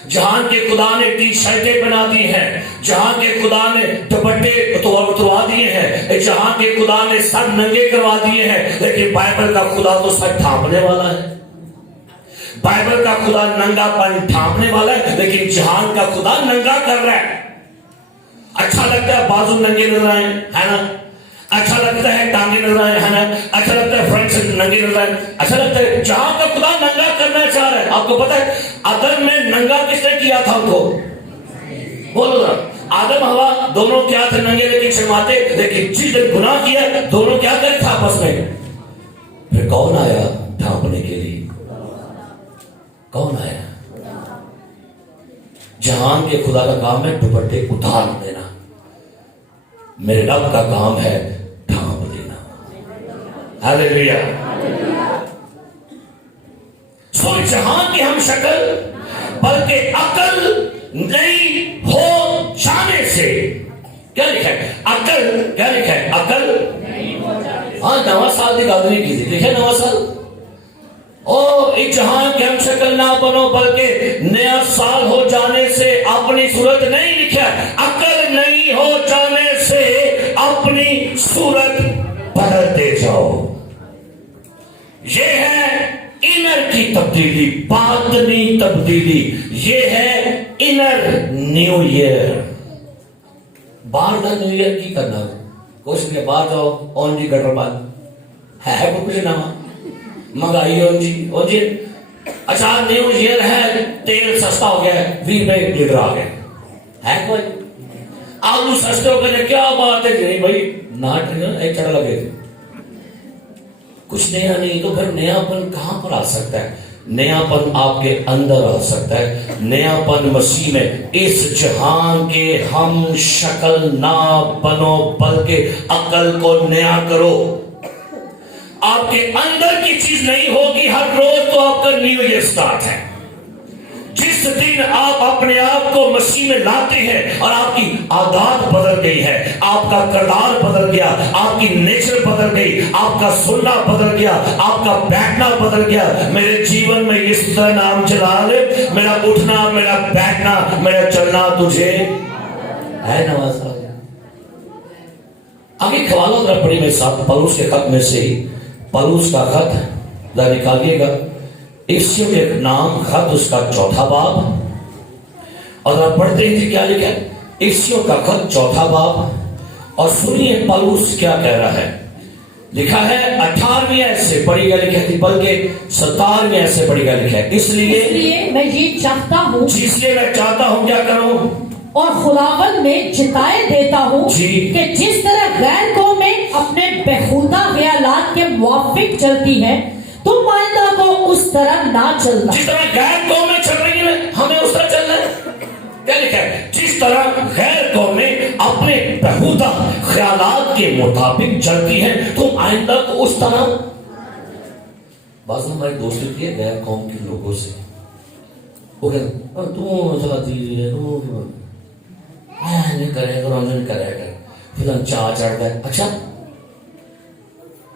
جہان کے خدا نے ٹی شرٹیں بنا دی ہیں، جہان کے خدا نے دوپٹے اتروا دیے ہیں، جہان کے خدا نے سر ننگے کروا دیے ہیں، لیکن بائبل کا خدا تو سر ڈھانپنے والا ہے، بائبل کا خدا ننگا پن ڈھانپنے والا ہے، لیکن جہان کا خدا ننگا کر رہا ہے۔ اچھا لگتا ہے بازو ننگے نظر آئے، ہے نا؟ اچھا لگتا ہے ٹانگے نظر آئے، ہے نا؟ اچھا لگتا ہے فرنٹ سے ننگے نظر آئے، اچھا لگتا ہے۔ جہاں کا خدا ننگا کرنا چاہ رہا ہے، آپ کو پتا ہے آدم میں ننگا کس نے کیا تھا ان کو؟ بولو ذرا، آدم ہوا دونوں کیا تھے؟ ننگے، لیکن شرماتے، لیکن جس نے گناہ کیا دونوں کیا کرے تھا آپس میں؟ پھر کون آیا ڈھانپنے کے لیے؟ کون آیا؟ جہان کے خدا کا کام ہے دوپٹے اتار دینا، میرے رب کا کام ہے ڈھانپ دینا۔ ہاللیلویا۔ سو جہان کی ہم شکل بلکہ عقل نہیں ہو جانے سے، کیا لکھا ہے؟ عقل، کیا لکھا ہے؟ عقل، ہاں 9 سال کی گل نہیں کی تھی، دیکھیں 9 سال، ایک جہان کے ہم شکل نہ بنو بلکہ نیا سال ہو جانے سے اپنی صورت نہیں لکھا، عقل نہیں ہو جانے سے اپنی صورت بدلتے جاؤ۔ یہ ہے انر کی تبدیلی، باطنی تبدیلی، یہ ہے انر نیو ایئر۔ باہر کا نیو ایئر کی کرنا، کوشش کے باہر جاؤ، اون جی گٹر بند ہے کچھ نہ مہنگائی ہو جی، اچھا نیو ایئر ہے، تیل سستا ہو گیا ہے، 20 روپے لیٹر آ گئے، ہے کوئی آلو سستے ہو گئے، کیا بات ہے؟ نہیں بھائی ناٹ ایک چڑھ لگے تھے، کچھ نیا نہیں، تو پھر نیا پن کہاں پر آ سکتا ہے؟ نیا پن آپ کے اندر آ سکتا ہے، نیا پن مسیح میں۔ اس جہان کے ہم شکل نہ بنو بلکہ عقل کو نیا کرو۔ آپ کے اندر کی چیز نہیں ہوگی، ہر روز تو آپ کا نیو ایئر سٹارٹ ہے۔ جس دن آپ اپنے آپ کو مسیح میں لاتے ہیں اور آپ کی عادات بدل گئی ہے، آپ کا کردار بدل گیا، آپ کی نیچر بدل گئی، آپ کا سننا بدل گیا، آپ کا بیٹھنا بدل گیا۔ میرے جیون میں اس طرح نام جلال، میرا اٹھنا، میرا بیٹھنا، میرا چلنا تجھے ہے نواز۔ آگے کھوالو ذرا پڑھی میرے ساتھ پلوس کے خط میں سے ہی، پلوس کا خط ذرا نکالیے گا، افسیوں کے نام خط اس کا 4 باب، اور ذرا پڑھتے ہیں کیا لکھا ہے افسیوں کا خط 4 باب، اور سنیے پلوس کیا کہہ رہا ہے۔ لکھا ہے 18ویں آیت سے پڑھی گا لکھا ہے، بلکہ 17ویں آیت سے پڑھی گا لکھا ہے، اس لیے میں یہ چاہتا ہوں، اس لیے میں چاہتا ہوں کیا کروں، اور خداوند میں جتائے دیتا ہوں کہ جس طرح غیر قومیں اپنے بیہودہ خیالات کے موافق چلتی ہے، تم آئندہ کو اس طرح نہ چلنا۔ جس طرح غیر قومیں چل رہی ہیں ہمیں اس طرح چلنا ہے۔ کیا لکھا ہے؟ جس طرح غیر قومیں اپنے بیہودہ خیالات کے مطابق چلتی ہیں، تم آئندہ کو اس طرح۔ بعض ہماری دوستی ہوتی ہے غیر قوم کے لوگوں سے، وہ کہتے تم چلاتی ہے، نہیں کرے گا، نہیں کرے گا، پھر ہم چاہ چڑھتا ہے، اچھا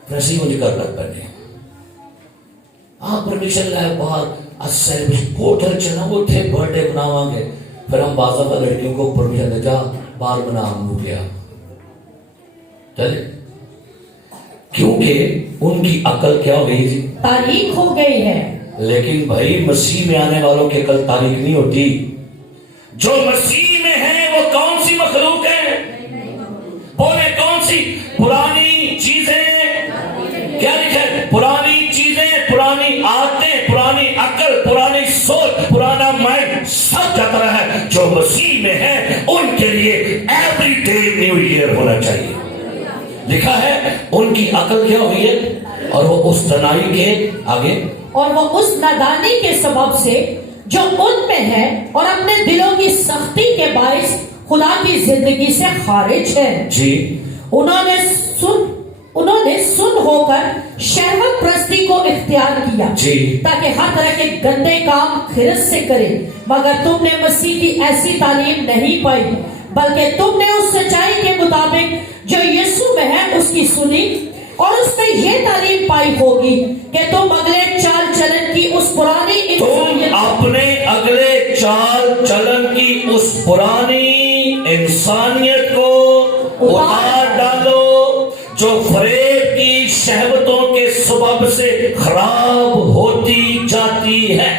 پھر اسی مجھے کر لگ پڑنے آپ پرمیشن لائے باہر سیلیبریشن ہوٹل چنا وہ تھے برتھ ڈے بناواں گے، پھر ہم بعض کا لڑکیوں کو پرمیشن دے جا باہر بنا ہم ہو گیا چلے، کیونکہ ان کی عقل کیا ہو گئی جی؟ تاریخ ہو گئی ہے۔ لیکن بھائی مسیح میں آنے والوں کی عقل تاریخ نہیں ہوتی۔ جو مسیح میں ہے وہ کون سی مخلوق ہے؟ بولے کون سی؟ پرانی چیزیں، کیا لکھا ہے؟ پرانی چیزیں، پرانی عادتیں، پرانی عقل، پرانی سوچ، پرانا مائنڈ سب جاتا رہا ہے۔ جو مسیح میں ہے ان کے لیے ایوری ڈے نیو ایئر پر ہونا چاہیے. لکھا ہے ان کی عقل کیا ہوئی ہے اور وہ اس دنائی کے آگے اور وہ اس نادانی کے سبب سے جو ان میں ہے اور اپنے دلوں کی سختی کے باعث خدا کی زندگی سے خارج ہے. جی انہوں نے سن ہو کر شہوت پرستی کو اختیار کیا جی تاکہ ہر طرح کے گندے کام خرد سے کرے. مگر تم نے مسیح کی ایسی تعلیم نہیں پائی بلکہ تم نے اس سچائی کے مطابق جو یسوع میں ہے اس کی سنی اور اس میں یہ تعلیم پائی ہوگی کہ تم اگلے چال چلن کی اس پرانی تم اپنے اگلے چال چلن کی اس پرانی انسانیت کو اتار ڈالو جو فریب کی شہوتوں کے سبب سے خراب ہوتی جاتی ہے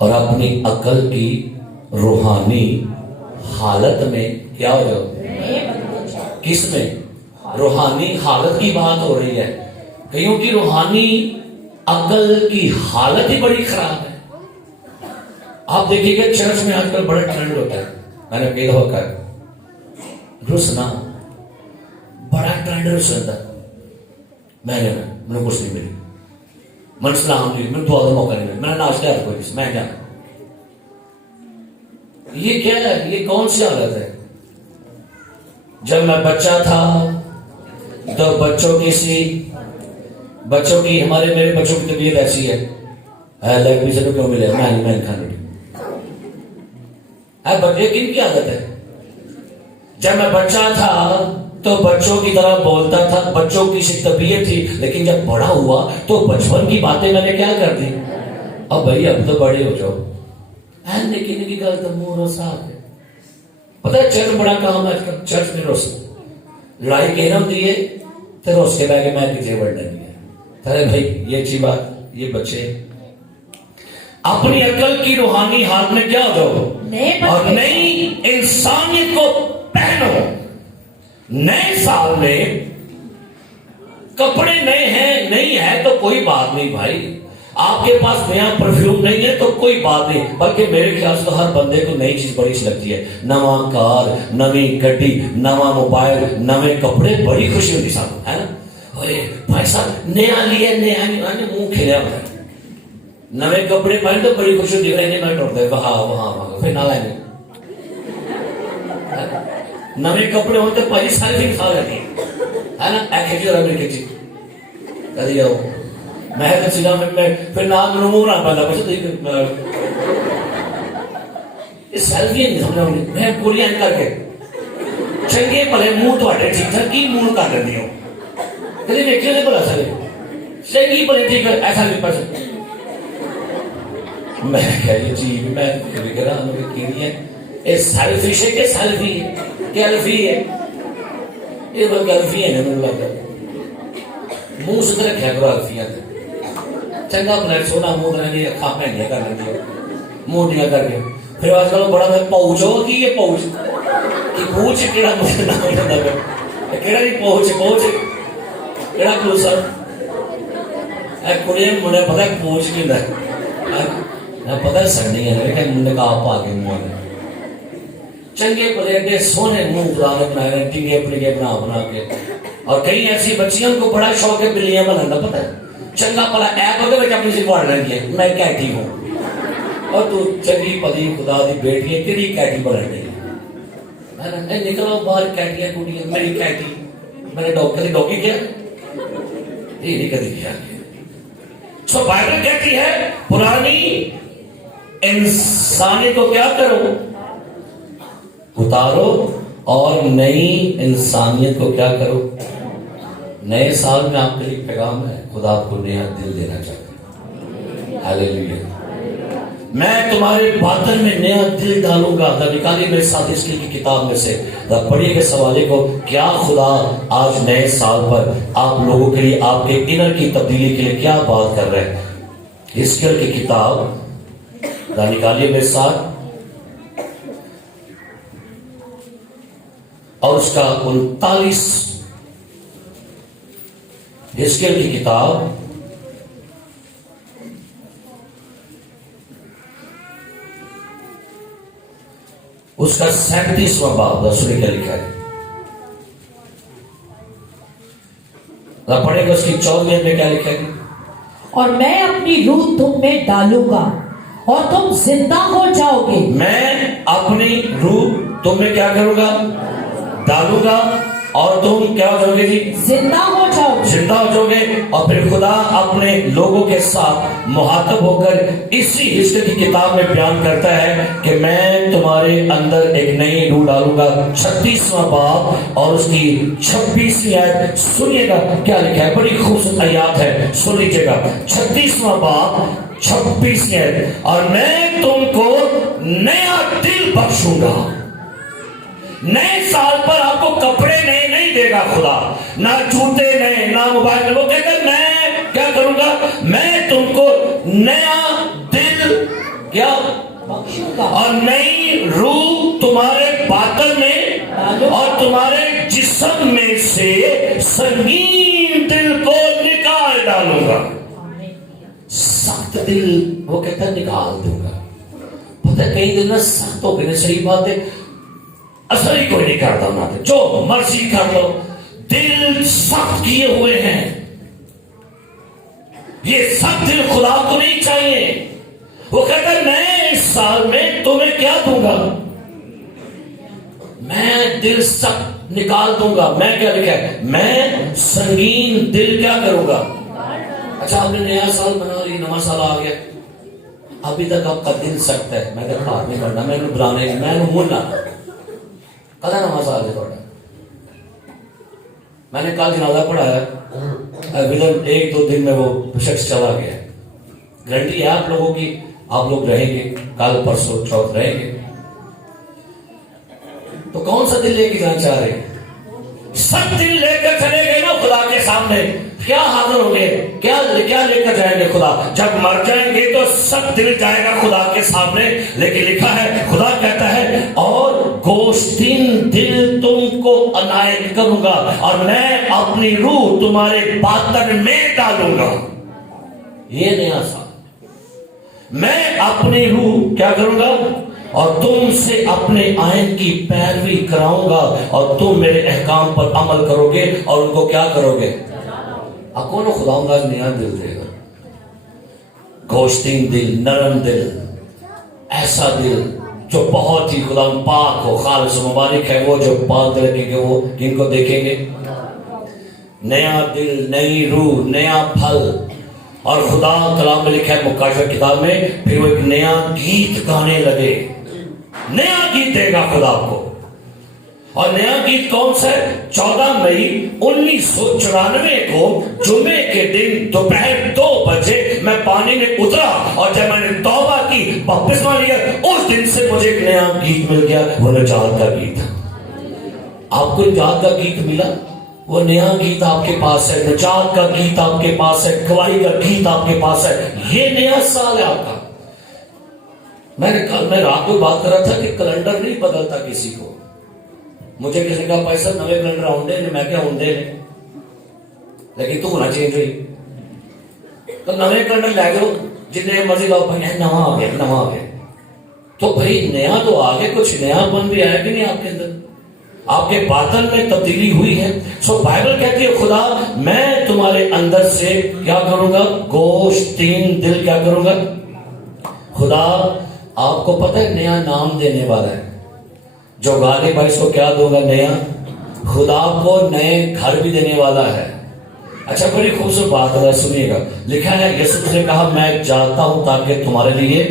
اور اپنی عقل کی روحانی حالت میں کیا ہو جاؤ. کس میں؟ روحانی حالت کی بات ہو رہی ہے. کئیوں کی روحانی عقل کی حالت ہی بڑی خراب ہے. آپ دیکھیے کہ چرچ میں آج کل بڑا ٹرینڈ ہوتا ہے. میں نے کئی دفعہ کہا رسنا بڑا ٹرینڈ رسنا میں نے کچھ نہیں ملی من سلام نہیں میں دعا کا موقع نہیں ملا میں نے ناشتہ ہے کوئی میں کیا یہ کیا ہے یہ کون سی حالت ہے. جب میں بچہ تھا تو بچوں کی ہمارے میرے بچوں کی طبیعت ایسی ہے لیگ پیس کیوں ملے میں کھانے بچے کن کی عادت ہے. جب میں بچہ تھا تو بچوں کی طرح بولتا تھا بچوں کی سی طبیعت تھی لیکن جب بڑا ہوا تو بچپن کی باتیں میں نے کیا کر دی. اب بھائی اب تو بڑے ہو جاؤ لیکن کی گل تو منہ روسا ہے. پتہ ہے چرچ بڑا کام ہے آج کل. چرچ میں روس لڑائی کہنا ہوتی ہے تو روس کے بیٹھ کے میں پیچھے بڑھنا نہیں ہے. ارے بھائی یہ اچھی بات یہ بچے اپنی عقل کی روحانی حالت میں کیا ہو جاؤ اور نئی انسانیت کو پہنو. نئے سال میں کپڑے نئے ہیں نہیں ہے تو کوئی بات نہیں بھائی. آپ کے پاس نیا پرفیوم نہیں ہے تو کوئی بات نہیں بلکہ میرے خیال سے ہر بندے کو نئی چیز بڑی اچھی لگتی ہے. نواں کار نوی گڈی نواں موبائل نوے کپڑے بڑی خوشی ہوتی سب ہے نا. بھائی صاحب نیا لیا نیا نہیں منہ کھلیا ہوتا ہے. نوے کپڑے پہن تو بڑی خوشی ہوتی ہے میں ٹوٹتا ہے وہاں پھر نہ لائیں گے. نوے کپڑے ہوتے پہلی سیلفی کھا لیتی ہے نا ایک اور میری کھچی کدی آؤ میں سیدھا پھر نام منہ نہ پہلا سیلفی نہیں سمجھا میں گولیاں کر کے چنگے بھلے منہ تھوڑے ٹھیک ٹھاک کی منہ کر دیں ہو کدی دیکھے نہیں بلا سکے چنگی بھلے ٹھیک ہے ایسا نہیں پڑھ سکتے. میں کہہ یہ چیز میں کبھی کہہ رہا ہوں کہ ہے یہ سیلفی ہے کہ سیلفی ہے کہ الفی ہے یہ بلکہ الفی ہے نا مجھے لگتا منہ سے رکھا کرو الفیاں چنگا پلیٹ سونا منہ رہنے کھا مہنگیا کر لیں گے منہ دیا کر کے پھر آج کل بڑا میں پہنچ ہو کہ یہ پہنچ کہ پہنچ کہڑا مجھے نام لینا پہ کہڑا نہیں پہنچ کہڑا کلوسر کڑے مجھے پتا ہے پہنچ کی ہے پتا ہے سڑنی ہے لیکن منہ کا آپ آگے منہ ہے چنگے پلیٹے سونے منہ خدا نے بنائے رہے ٹنگے پلگے بنا کے. اور کئی ایسی بچیاں کو بڑا شوق ہے بلیاں بنانا. پتہ ہے چنگا پلا ایپ ہوگا بچہ اپنی سی پڑھ لیں گے میں کیٹی ہوں اور تو چنگی پلی خدا دی بیٹی ہے کیڑی کیٹی بنا رہی ہے نکلو باہر کیٹیاں ٹوٹیاں میری کیٹی میں نے ڈاگی کیا یہ نہیں کدی کیا. سو بائبل کہتی ہے پرانی انسانیت کو کیا کرو اتارو اور نئی انسانیت کو کیا کرو. نئے سال میں آپ کے لیے پیغام ہے خدا آپ کو نیا دل دینا چاہتا ہے. ہاللیلویا. میں تمہارے باطن میں نیا دل ڈالوں گا. نکالیے میرے ساتھ اس کی کتاب میں سے پڑھیے اس حوالے کو. کیا خدا آج نئے سال پر آپ لوگوں کے لیے آپ کے انر کی تبدیلی کے لیے کیا بات کر رہے ہیں. حزقیل کی کتاب نکالیے میرے ساتھ اور اس کا 39 حزقیل کی کتاب اس کا 37واں باب سنیں کیا لکھا ہے. پڑھے گا اس کی 14 میں کیا لکھا ہے. اور میں اپنی روح تم میں ڈالوں گا اور تم زندہ ہو جاؤ گے. میں اپنی روح تم میں کیا کروں گا؟ ڈالوں گا اور تم کیا ہو جاؤ گے جی؟ زندہ ہو جاؤ گے. زندہ ہو جاؤ گے. اور پھر خدا اپنے لوگوں کے ساتھ مخاطب ہو کر اسی حصے کی کتاب میں بیان کرتا ہے کہ میں تمہارے اندر ایک نئی روح ڈالوں گا. 36واں باب اور اس کی 26ویں آیت سنیے گا کیا لکھا ہے. بڑی خوبصورت آیات ہے, سن لیجیے گا. 36واں باب 26ویں آیت. اور میں تم کو نیا دل بخشوں گا. نئے سال پر آپ کو کپڑے نئے نہیں دے گا خدا, نہ جوتے نئے, نہ موبائل. وہ کہتے ہیں میں کیا کروں گا؟ میں تم کو نیا دل کیا بخشوں گا اور نئی روح تمہارے باطن میں اور تمہارے جسم میں سے سنگین دل کو نکال ڈالوں گا. سخت دل وہ کہتا ہے نکال دوں گا. پتہ ہے کئی دل میں سخت ہو گئے. صحیح بات ہے, اثر ہی کوئی نہیں کرتا نہ جو مرضی کر لو. دل سخت کیے ہوئے ہیں. یہ سخت دل خدا کو نہیں چاہیے. وہ کہتا ہے میں اس سال میں تمہیں کیا دوں گا؟ میں دل سخت نکال دوں گا. میں کیا لکھا ہے؟ میں سنگین دل کیا کروں گا. اچھا آپ نے نیا سال بنا لی, نواں سال آ گیا, ابھی تک آپ کا دل سخت ہے. میں کہتا بات نہیں کرنا, میں بلانے میں مولنا کدا نماز آ جائے. میں نے کل جنازہ پڑھایا, ودن 1-2 دن میں وہ شخص چلا گیا. گارنٹی ہے آپ لوگوں کی, آپ لوگ رہیں گے کل پرسوں چوتھ رہیں گے. تو کون سا دل لے کے جانا چاہ رہے ہیں؟ سب دل لے کر چلے گئے نا خدا کے سامنے. کیا حاضر ہوں گے, کیا لے کر جائیں گے خدا؟ جب مر جائیں گے تو سب دل جائے گا خدا کے سامنے. لیکن لکھا ہے, خدا کہتا ہے اور گوشتین دل تم کو عنایت کروں گا اور میں اپنی روح تمہارے باطن میں ڈالوں گا. یہ نیا سال میں اپنی روح کیا کروں گا اور تم سے اپنے آئین کی پیروی کراؤں گا اور تم میرے احکام پر عمل کرو گے اور ان کو کیا کرو گے. آپ کو نا خدا نیا دل دے گا. گوشتین دل, نرم دل, ایسا دل جو بہت ہی خدا پاک ہو, خالص و مبارک ہے وہ جو پاک دل رکھیں گے وہ جن کو دیکھیں گے. نیا دل, نئی روح, نیا پھل. اور خدا کلام میں لکھا ہے مکاشفہ کتاب میں, پھر وہ ایک نیا گیت گانے لگے. نیا گیت دے گا خدا آپ کو. اور نیا گیت کون سا ہے؟ 14 مئی 1994 کو جمعے کے دن دوپہر 2 بجے میں پانی میں اترا اور جب میں نے توبہ کی, بپتسمہ لیا, اس دن سے مجھے ایک نیا گیت مل گیا. وہ نجات کا گیت. آپ کو نجات کا گیت ملا, وہ نیا گیت آپ کے پاس ہے. نجات کا گیت آپ کے پاس ہے, گواہی کا گیت آپ کے پاس ہے. یہ نیا سال ہے آپ کا. میں رات کو بات کر رہا تھا کہ کیلنڈر نہیں بدلتا کسی کو. مجھے کسی کا پیسہ نوے کیلنڈر آؤنڈے نے, میں کیا آؤنڈے نے, لیکن تو ہونا چاہیے تھی تو نوے کیلنڈر لے گئے جتنے مرضی لاؤ. بھائی نواں آ گیا تو بھائی نیا تو آگے کچھ نیا پن بھی آیا کہ نہیں آپ کے اندر, آپ کے باطن میں تبدیلی ہوئی ہے. سو بائبل کہتی ہے خدا میں تمہارے اندر سے کیا کروں گا, گوشتین دل کیا کروں گا. خدا آپ کو پتہ ہے نیا نام دینے والا ہے. جو غالب ہے اس کو کیا دوں گا, نیا. خدا کو نئے گھر بھی دینے والا ہے. اچھا بڑی خوبصورت بات ہے, سنیے گا. لکھا ہے یسوع نے کہا میں جاتا ہوں تاکہ تمہارے لیے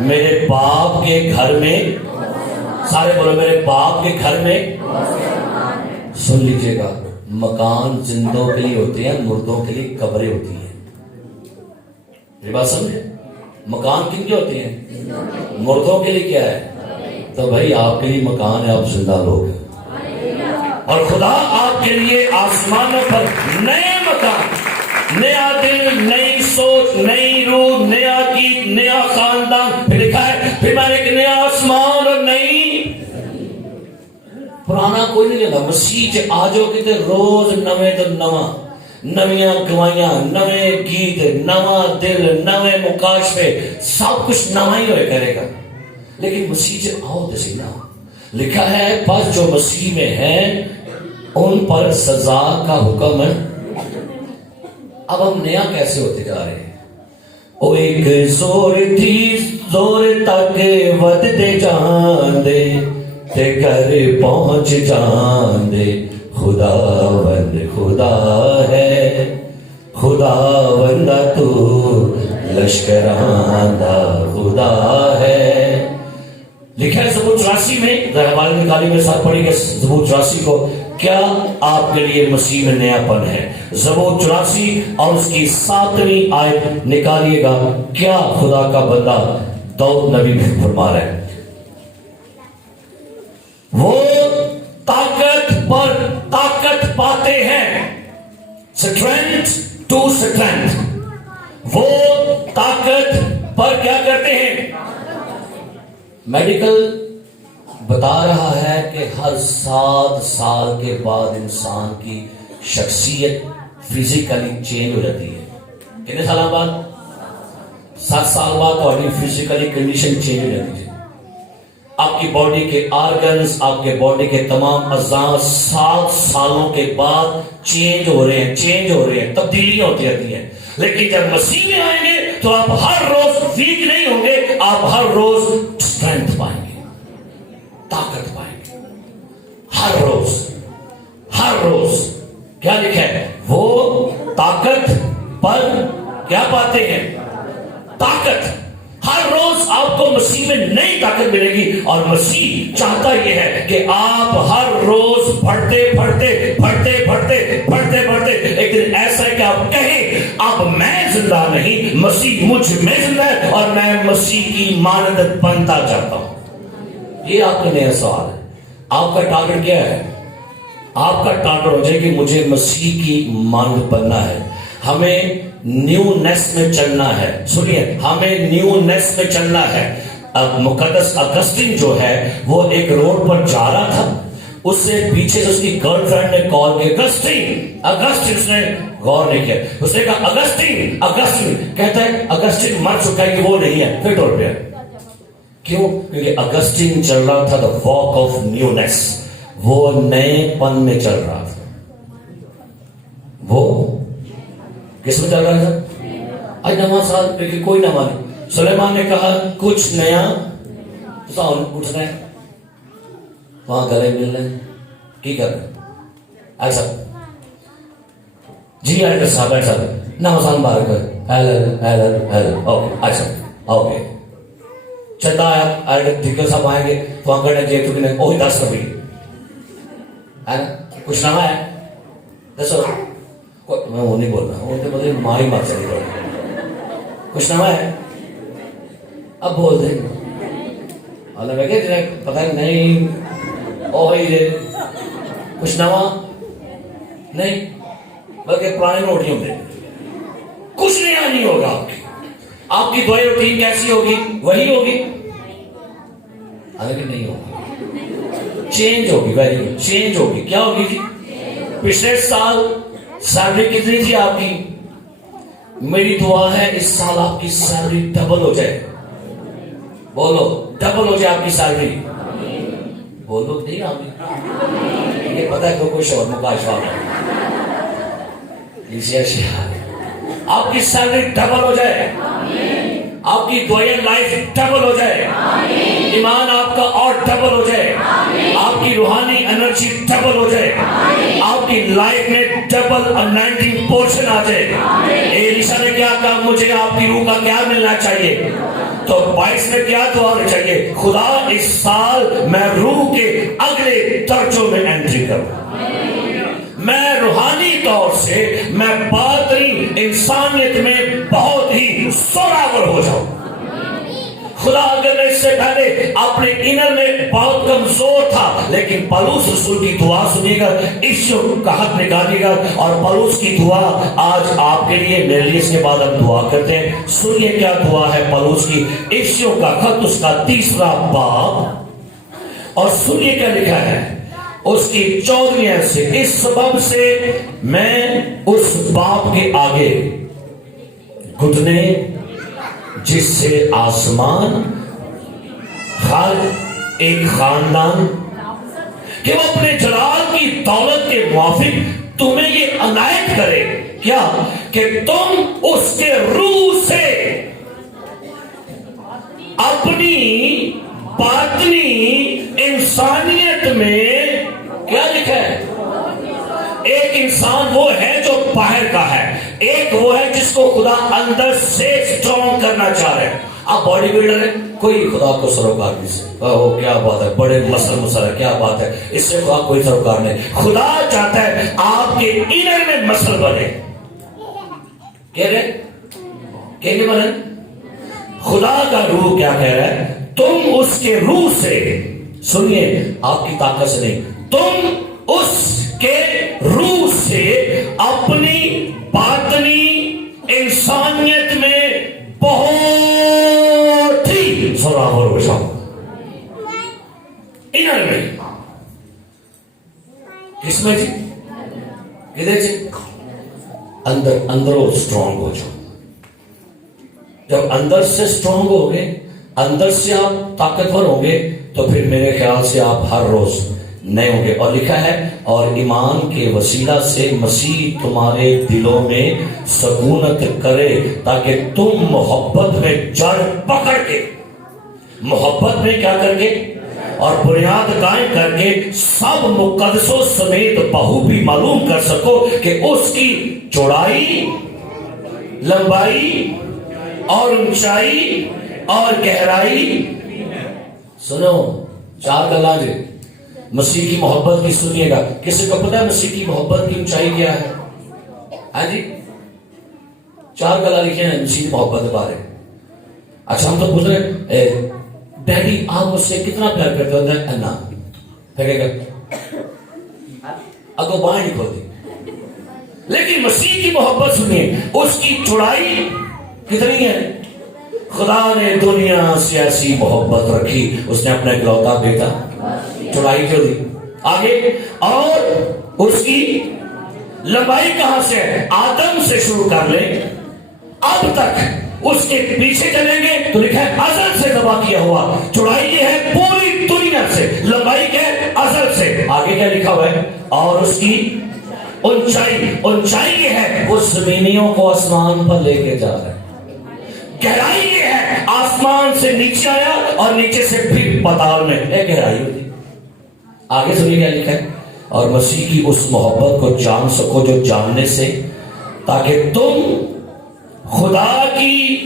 میرے باپ کے گھر میں, سارے بولو میرے باپ کے گھر میں. سن لیجئے گا, مکان زندوں کے لیے ہوتے ہیں, مردوں کے لیے قبریں ہوتی ہیں. یہ بات سمجھے, مکان کن کے ہوتے ہیں, مردوں کے لیے کیا ہے. تو بھائی آپ کے لیے مکان ہے, آپ زندہ لوگ ہیں. اور خدا آپ کے لیے آسمانوں پر نئے مکان, نیا دل, نئی سوچ, نئی روح, نیا گیت, نیا خاندان. پھر لکھا ہے پھر میں نے ایک نیا آسمان اور نئی, پرانا کوئی نہیں لیتا. مسیح آ جاؤ کہ روز نویں تو نواں, نویاں گوائیاں, نوے گیت, نواں دل, نوے مکاشفے, سب کچھ نواں ہی ہوئے کرے گا. لیکن مسیح آؤ تو صحیح نہ, لکھا ہے بس جو مسیح میں ہیں ان پر سزا کا حکم ہے. اب ہم نیا کیسے ہوتے جا رہے ہیں؟ او ایک زور تھی زور تک ود دے جان دے تے گھر پہنچ جان دے. خدا بند خدا ہے خدا بندہ تو لشکران دا خدا ہے. لکھا ہے زبور 84 میں، ہمارے نکالی میں ساتھ پڑھی گے زبور 84 کو. کیا آپ کے لیے مسیح میں نیا پن ہے؟ زبور 84 اور اس کی 7ویں آیت نکالیے گا. کیا خدا کا بندہ داؤد نبی بھی فرما رہا ہے؟ وہ طاقت پر طاقت پاتے ہیں، اسٹرینتھ ٹو اسٹرینتھ. وہ طاقت پر کیا کرتے ہیں؟ میڈیکل بتا رہا ہے کہ ہر 7 سال کے بعد انسان کی شخصیت فزیکلی چینج ہو جاتی ہے. کتنے سال بعد؟ 7 سال بعد تو فزیکلی کنڈیشن چینج ہو جاتی ہے. آپ کی باڈی کے آرگنز، آپ کے باڈی کے تمام اعضاء 7 سالوں کے بعد چینج ہو رہے ہیں، تبدیلیاں ہوتی رہتی ہیں. لیکن جب مسیح میں آئیں گے تو آپ ہر روز ویک نہیں ہوں گے، آپ ہر روز اسٹرینتھ پائیں گے، طاقت پائیں گے. ہر روز کیا لکھا ہے؟ وہ طاقت پر کیا پاتے ہیں؟ طاقت. ہر روز آپ کو مسیح میں نئی طاقت ملے گی. اور مسیح چاہتا یہ ہے کہ آپ ہر روز بڑھتے ایک دن ایسا ہے کہ آپ کہیں اب میں زندہ نہیں، مسیح مجھ میں زندہ ہے اور میں مسیح کی مانند بنتا جاتا ہوں. یہ آپ کا نیا سوال ہے. آپ کا ٹارگٹ کیا ہے؟ آپ کا ٹارگٹ ہو جائے کہ مجھے مسیح کی مانند بننا ہے. ہمیں نیو نیس میں چلنا ہے. سنیے، ہمیں نیو نیس میں چلنا ہے. اب مقدس اگسٹن جو ہے وہ ایک روڈ پر جا رہا تھا، اس سے پیچھے سے اس کی گرل فرینڈ نے کال کی اگسٹن. اس نے غور نہیں کیا، اس نے کہا اگسٹن. کہتا ہے اگسٹن مر چکا ہے، کہ وہ نہیں ہے. پھر ٹوٹ گیا. کیوں؟ کیونکہ اگسٹن چل رہا تھا the walk of newness. وہ نئے پن میں چل رہا تھا. وہ کس میں چل رہا تھا؟ آج نماز سال لیکن کوئی نہ مانے. سلیمان نے کہا کچھ نیا اٹھنا ہے، وہاں گلے مل رہے ہیں. کی کر رہے ایسا؟ جی ایڈر صاحب نمازان بارک اوکے چندہ آیا. ٹھیک صاحب آئیں گے تو وہاں کرنے جی تو وہی 10 روپئے ہے نا. کچھ نہ ہے دسو، میں وہ نہیں بول رہا ہوں، وہ تو ماری مار چلی پڑی. کچھ نہ ہے اب بول دیں پتہ نہیں کچھ نوا نہیں، بلکہ پرانے نوٹیوں میں کچھ نیا نہیں ہوگا. آپ کی دعائیں روٹین کیسی ہوگی؟ وہی ہوگی، حالانکہ نہیں ہوگی، چینج ہوگی. ویری گڈ، چینج ہوگی. کیا ہوگی جی؟ پچھلے سال سیلری کتنی تھی آپ کی؟ میری دعا ہے اس سال آپ کی سیلری ڈبل ہو جائے. بولو ڈبل ہو جائے آپ کی سیلری. بولو نہیں آپ یہ پتا ہے تو کوئی شور مکاشوا آپ کی سیلری ڈبل ہو جائے، آپ کی دعائیں لائف ڈبل ہو جائے، ایمان آپ کا اور ڈبل ہو جائے، آپ کی روحانی انرجی ڈبل ہو جائے، آپ کی لائف میں ڈبل انائٹنگ پورشن آ جائے. ایلیشا نے کیا کہا؟ مجھے آپ کی روح کا کیا ملنا چاہیے؟ تو 22 میں کیا دعا ہونی چاہیے؟ خدا اس سال میں روح کے اگلے درجوں میں انٹری کروں، میں روحانی طور سے میں باطنی انسانیت میں بہت ہی سوراور ہو جاؤں. خدا اگر میں اس سے پہلے اپنے انر میں بہت کمزور تھا، لیکن پولس رسول کی دعا سنیے گا، ایشیو کا حق نکالیے گا. اور پولس کی دعا آج آپ کے لیے میرے لیے اس کے بعد ہم دعا کرتے ہیں. سنیے کیا دعا ہے پولس کی. ایشیو کا خط اس کا 3 باب اور سنیے کیا لکھا ہے اس کی 14ویں سے. اس سبب سے میں اس باپ کے آگے گھٹنے جس سے آسمان ہر ایک خاندان کہ وہ اپنے جلال کی دولت کے موافق تمہیں یہ عنایت کرے کیا کہ تم اس کے روح سے اپنی باطنی انسانیت میں کیا لکھا ہے؟ ایک انسان وہ ہے جو باہر کا ہے، ایک وہ ہے جس کو خدا اندر سے اسٹرانگ کرنا چاہ رہے ہیں۔ آپ باڈی بلڈر ہیں، کوئی خدا کو سروکار نہیں سے وہ کیا بات ہے، بڑے مسل ہے، کیا بات ہے، اس سے خدا کوئی سروکار نہیں۔ خدا چاہتا ہے آپ کے انر میں مسل بنے، کہہ رہے کہ بنے۔ خدا کا روح کیا کہہ رہا ہے؟ تم اس کے روح سے، سنیے آپ کی طاقت سے نہیں، تم اس کے روح سے اپنی باطنی انسانیت میں بہت ہی سراغور ہو جاؤ۔ انر میں، کس میں جی؟ کدھر جی؟ اندروں اسٹرانگ ہو جاؤ۔ جب اندر سے اسٹرانگ ہو گے، اندر سے آپ طاقتور ہوں گے، تو پھر میرے خیال سے آپ ہر روز نئے ہوں گے۔ اور لکھا ہے اور ایمان کے وسیلہ سے مسیح تمہارے دلوں میں سکونت کرے تاکہ تم محبت میں جڑ پکڑ کے، محبت میں کیا کر کے اور بنیاد قائم کر کے سب مقدسوں سمیت بخوبی معلوم کر سکو کہ اس کی چوڑائی، لمبائی اور اونچائی اور گہرائی۔ سنو چار گلاں جی مسیح کی محبت کی، سنیے گا۔ کسی کو پتا ہے مسیح کی محبت کی اونچائی کیا ہے؟ ہاں جی، چار گلا لکھے ہیں مسیح کی محبت کے بارے۔ اچھا ہم تو پوچھ رہے ڈیڈی آپ مجھ سے کتنا پیار کرتے ہوتے ہیں؟ انا پھر اگو بائیں نہیں کھولتی۔ لیکن مسیح کی محبت سنیے، اس کی چوڑائی کتنی ہے؟ خدا نے دنیا سے ایسی محبت رکھی، اس نے اپنا اکلوتا بیٹا، چوڑائی جو دی آگے، اور اس کی لمبائی کہاں سے ہے؟ آدم سے شروع کر لیں اب تک اس کے پیچھے چلیں گے تو لکھا ہے ازل سے دبا کیا ہوا۔ چوڑائی یہ ہے پوری دنیا سے، لمبائی کیا ہے؟ ازل سے۔ آگے کیا لکھا ہوا ہے؟ اور اس کی اونچائی، اونچائی یہ ہے وہ زمینیوں کو آسمان پر لے کے جا رہا ہے۔ گہرائی یہ ہے آسمان سے نیچے آیا اور نیچے سے پھر پتال میں، ایک گہرائی ہوتی۔ آگے سنیے کیا لکھا ہے؟ اور مسیح کی اس محبت کو جان سکو جو جاننے سے، تاکہ تم خدا کی،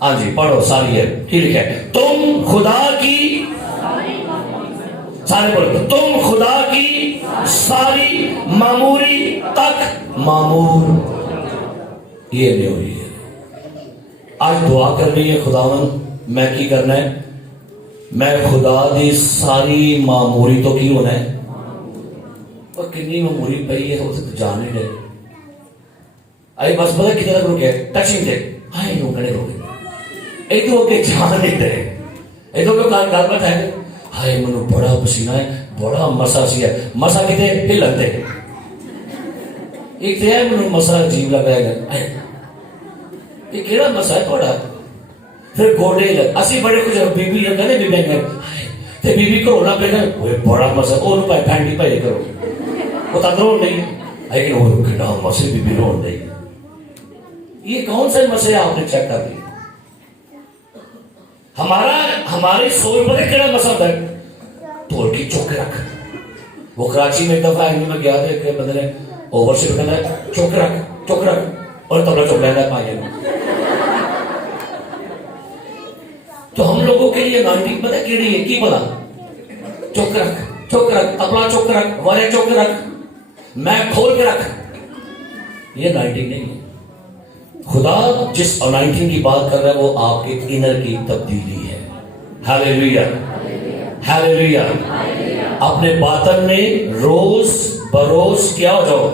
ہاں جی پڑھو ساری ہے کی لکھا ہے، تم خدا کی، سارے بولو، تم خدا کی ساری معموری تک معمور۔ یہ نہیں ہوئی ہے۔ آج دعا کرنی ہے، خداوند میں کی کرنا ہے، میں خدا دی ساری معموری تو کی ہونا ہے، اور کنی معموری پئی ہے اسے تو جان نہیں رہے۔ آئی بس پتا کتنا تک رکے ٹچنگ دے، آئے لوگ کنے روکے ایک تو کے جان نہیں رہے، ایک تو کہ گال پر ٹھائے ہائے منو بڑا پسینہ ہے، بڑا مسا سی ہے، مسا کتے ہلن دے، ایک تو ہے منو مسا عجیب لگ رہا ہے، یہ کیڑا مسا ہے تھوڑا، پھر گوڑے لگ اسی بڑے کچھ بی بی لگا نے بی بی نے تے بی بی کو ہونا پہ نا وہ بڑا مسا او نو پائے پھینڈی پائے کرو وہ تندروں نہیں، لیکن وہ کیڑا مسے بی بی رون نہیں۔ یہ کون سے مسئلے آپ نے چیک کر لی؟ ہماری سوچ پر کیڑا مسئلہ ہے؟ توڑ کی چوک رکھ۔ وہ کراچی میں ایک دفعہ ایک میں گیا تھا کہ بندے نے اوور شپ کرنا ہے، چوک رکھ اور تبلا چوک لینا ہے پائے میں۔ تو ہم لوگوں کے لیے نائنٹنگ پتہ کیڑی ہے کی بلا؟ چوک رکھ، تبلا چوک رکھ، وارے چوک رکھ، میں کھول کے رکھ۔ یہ نائنٹنگ نہیں ہے۔ خدا جس انائنٹنگ کی بات کر رہا ہے وہ آپ کے انر کی تبدیلی ہے۔ ہاللیلویا، ہاللیلویا۔ اپنے باطن میں روز بروز کیا ہو جاؤ،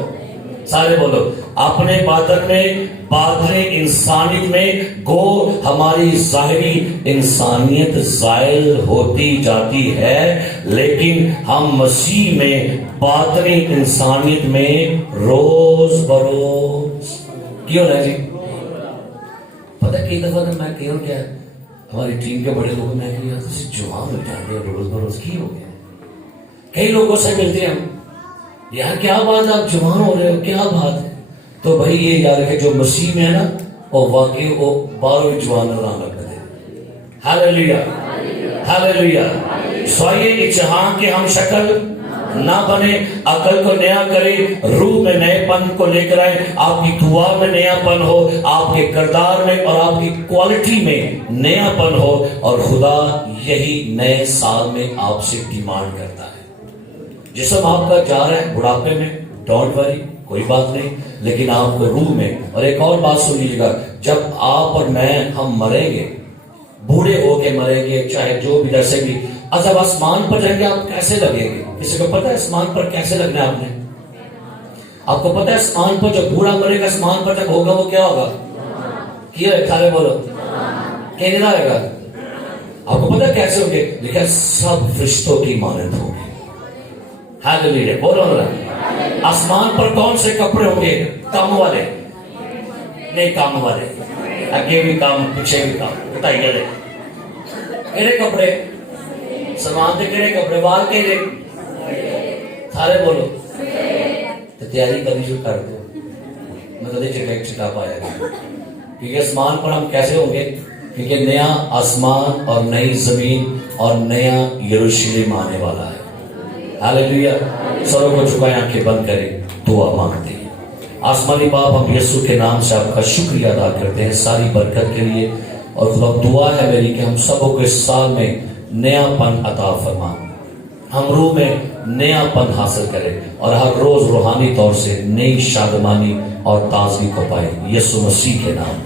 سارے بولو، اپنے باطن میں باطن انسانیت میں گو ہماری ظاہری انسانیت زائل ہوتی جاتی ہے، لیکن ہم مسیح میں باطنی انسانیت میں روز بروز کیوں ہے جی؟ پتہ کئی دفعہ میں کہوں کیا ہماری ٹیم کے بڑے لوگ میں کہا جوان ہو جاتے ہیں روز بروز کی ہو گیا کئی لوگوں سے ملتے ہیں ہم، یار کیا بات آپ جوان ہو رہے ہو، کیا بات ہے؟ تو بھائی یہ یاد رکھے جو مسیح میں ہے نا وہ واقعی وہ 12 جوان نام رکھتے ہیں۔ ہاللیلویا ہاللیلویا۔ سوائے اس جہاں کے ہم شکل نہ بنے، عقل کو نیا کرے، روح میں نئے پن کو لے کر آئے، آپ کی دعا میں نیا پن ہو، آپ کے کردار میں اور آپ کی کوالٹی میں نیا پن ہو، اور خدا یہی نئے سال میں آپ سے ڈیمانڈ کرتا ہے۔ جسم آپ کا جا رہا ہے بڑھاپے میں، ڈونٹ وری، کوئی بات نہیں، لیکن آپ کو روح میں، اور ایک اور بات سن لیجیے گا، جب آپ اور میں ہم مریں گے، بوڑھے ہو کے مریں گے، چاہے جو بھی جیسے بھی، جب آسمان پر جائیں گے آپ کیسے لگیں گے؟ کسی کو پتہ ہے آسمان پر کیسے لگنا ہے؟ آپ نے، آپ کو پتہ ہے آسمان پر جب بوڑھا مرے گا، آسمان پر جب ہوگا وہ کیا ہوگا؟ کیا ہے سارے بولو، کہنا آئے گا؟ آپ کو پتہ ہے کیسے ہوں گے؟ لیکن سب فرشتوں کی مانند ہوں گے۔ ہاللیلویا بولو نا۔ آسمان پر کون سے کپڑے ہوں گے؟ کام والے نہیں، کام والے، آگے بھی کام پیچھے بھی کام، بتائیے لے کہڑے کپڑے؟ سلمان دے کہڑے کپڑے؟ وال کہڑے؟ سارے بولو۔ تو تیاری کرنی شروع کر دو، میں تو چٹا پایا گا، کیونکہ آسمان پر ہم کیسے ہوں گے؟ کیونکہ نیا آسمان اور نئی زمین اور نیا یروشلم آنے والا ہے۔ ہاللیلویا۔ سروں کو جھکائیں، آنکھیں بند کریں، دعا مانگتے ہیں۔ آسمانی باپ، ہم یسوع کے نام سے آپ کا شکریہ ادا کرتے ہیں ساری برکت کے لیے، اور خدا دعا ہے میری کہ ہم سبوں کو اس سال میں نیا پن عطا فرما، ہم روح میں نیا پن حاصل کریں، اور ہر روز روحانی طور سے نئی شادمانی اور تازگی کو پائیں، یسوع مسیح کے نام۔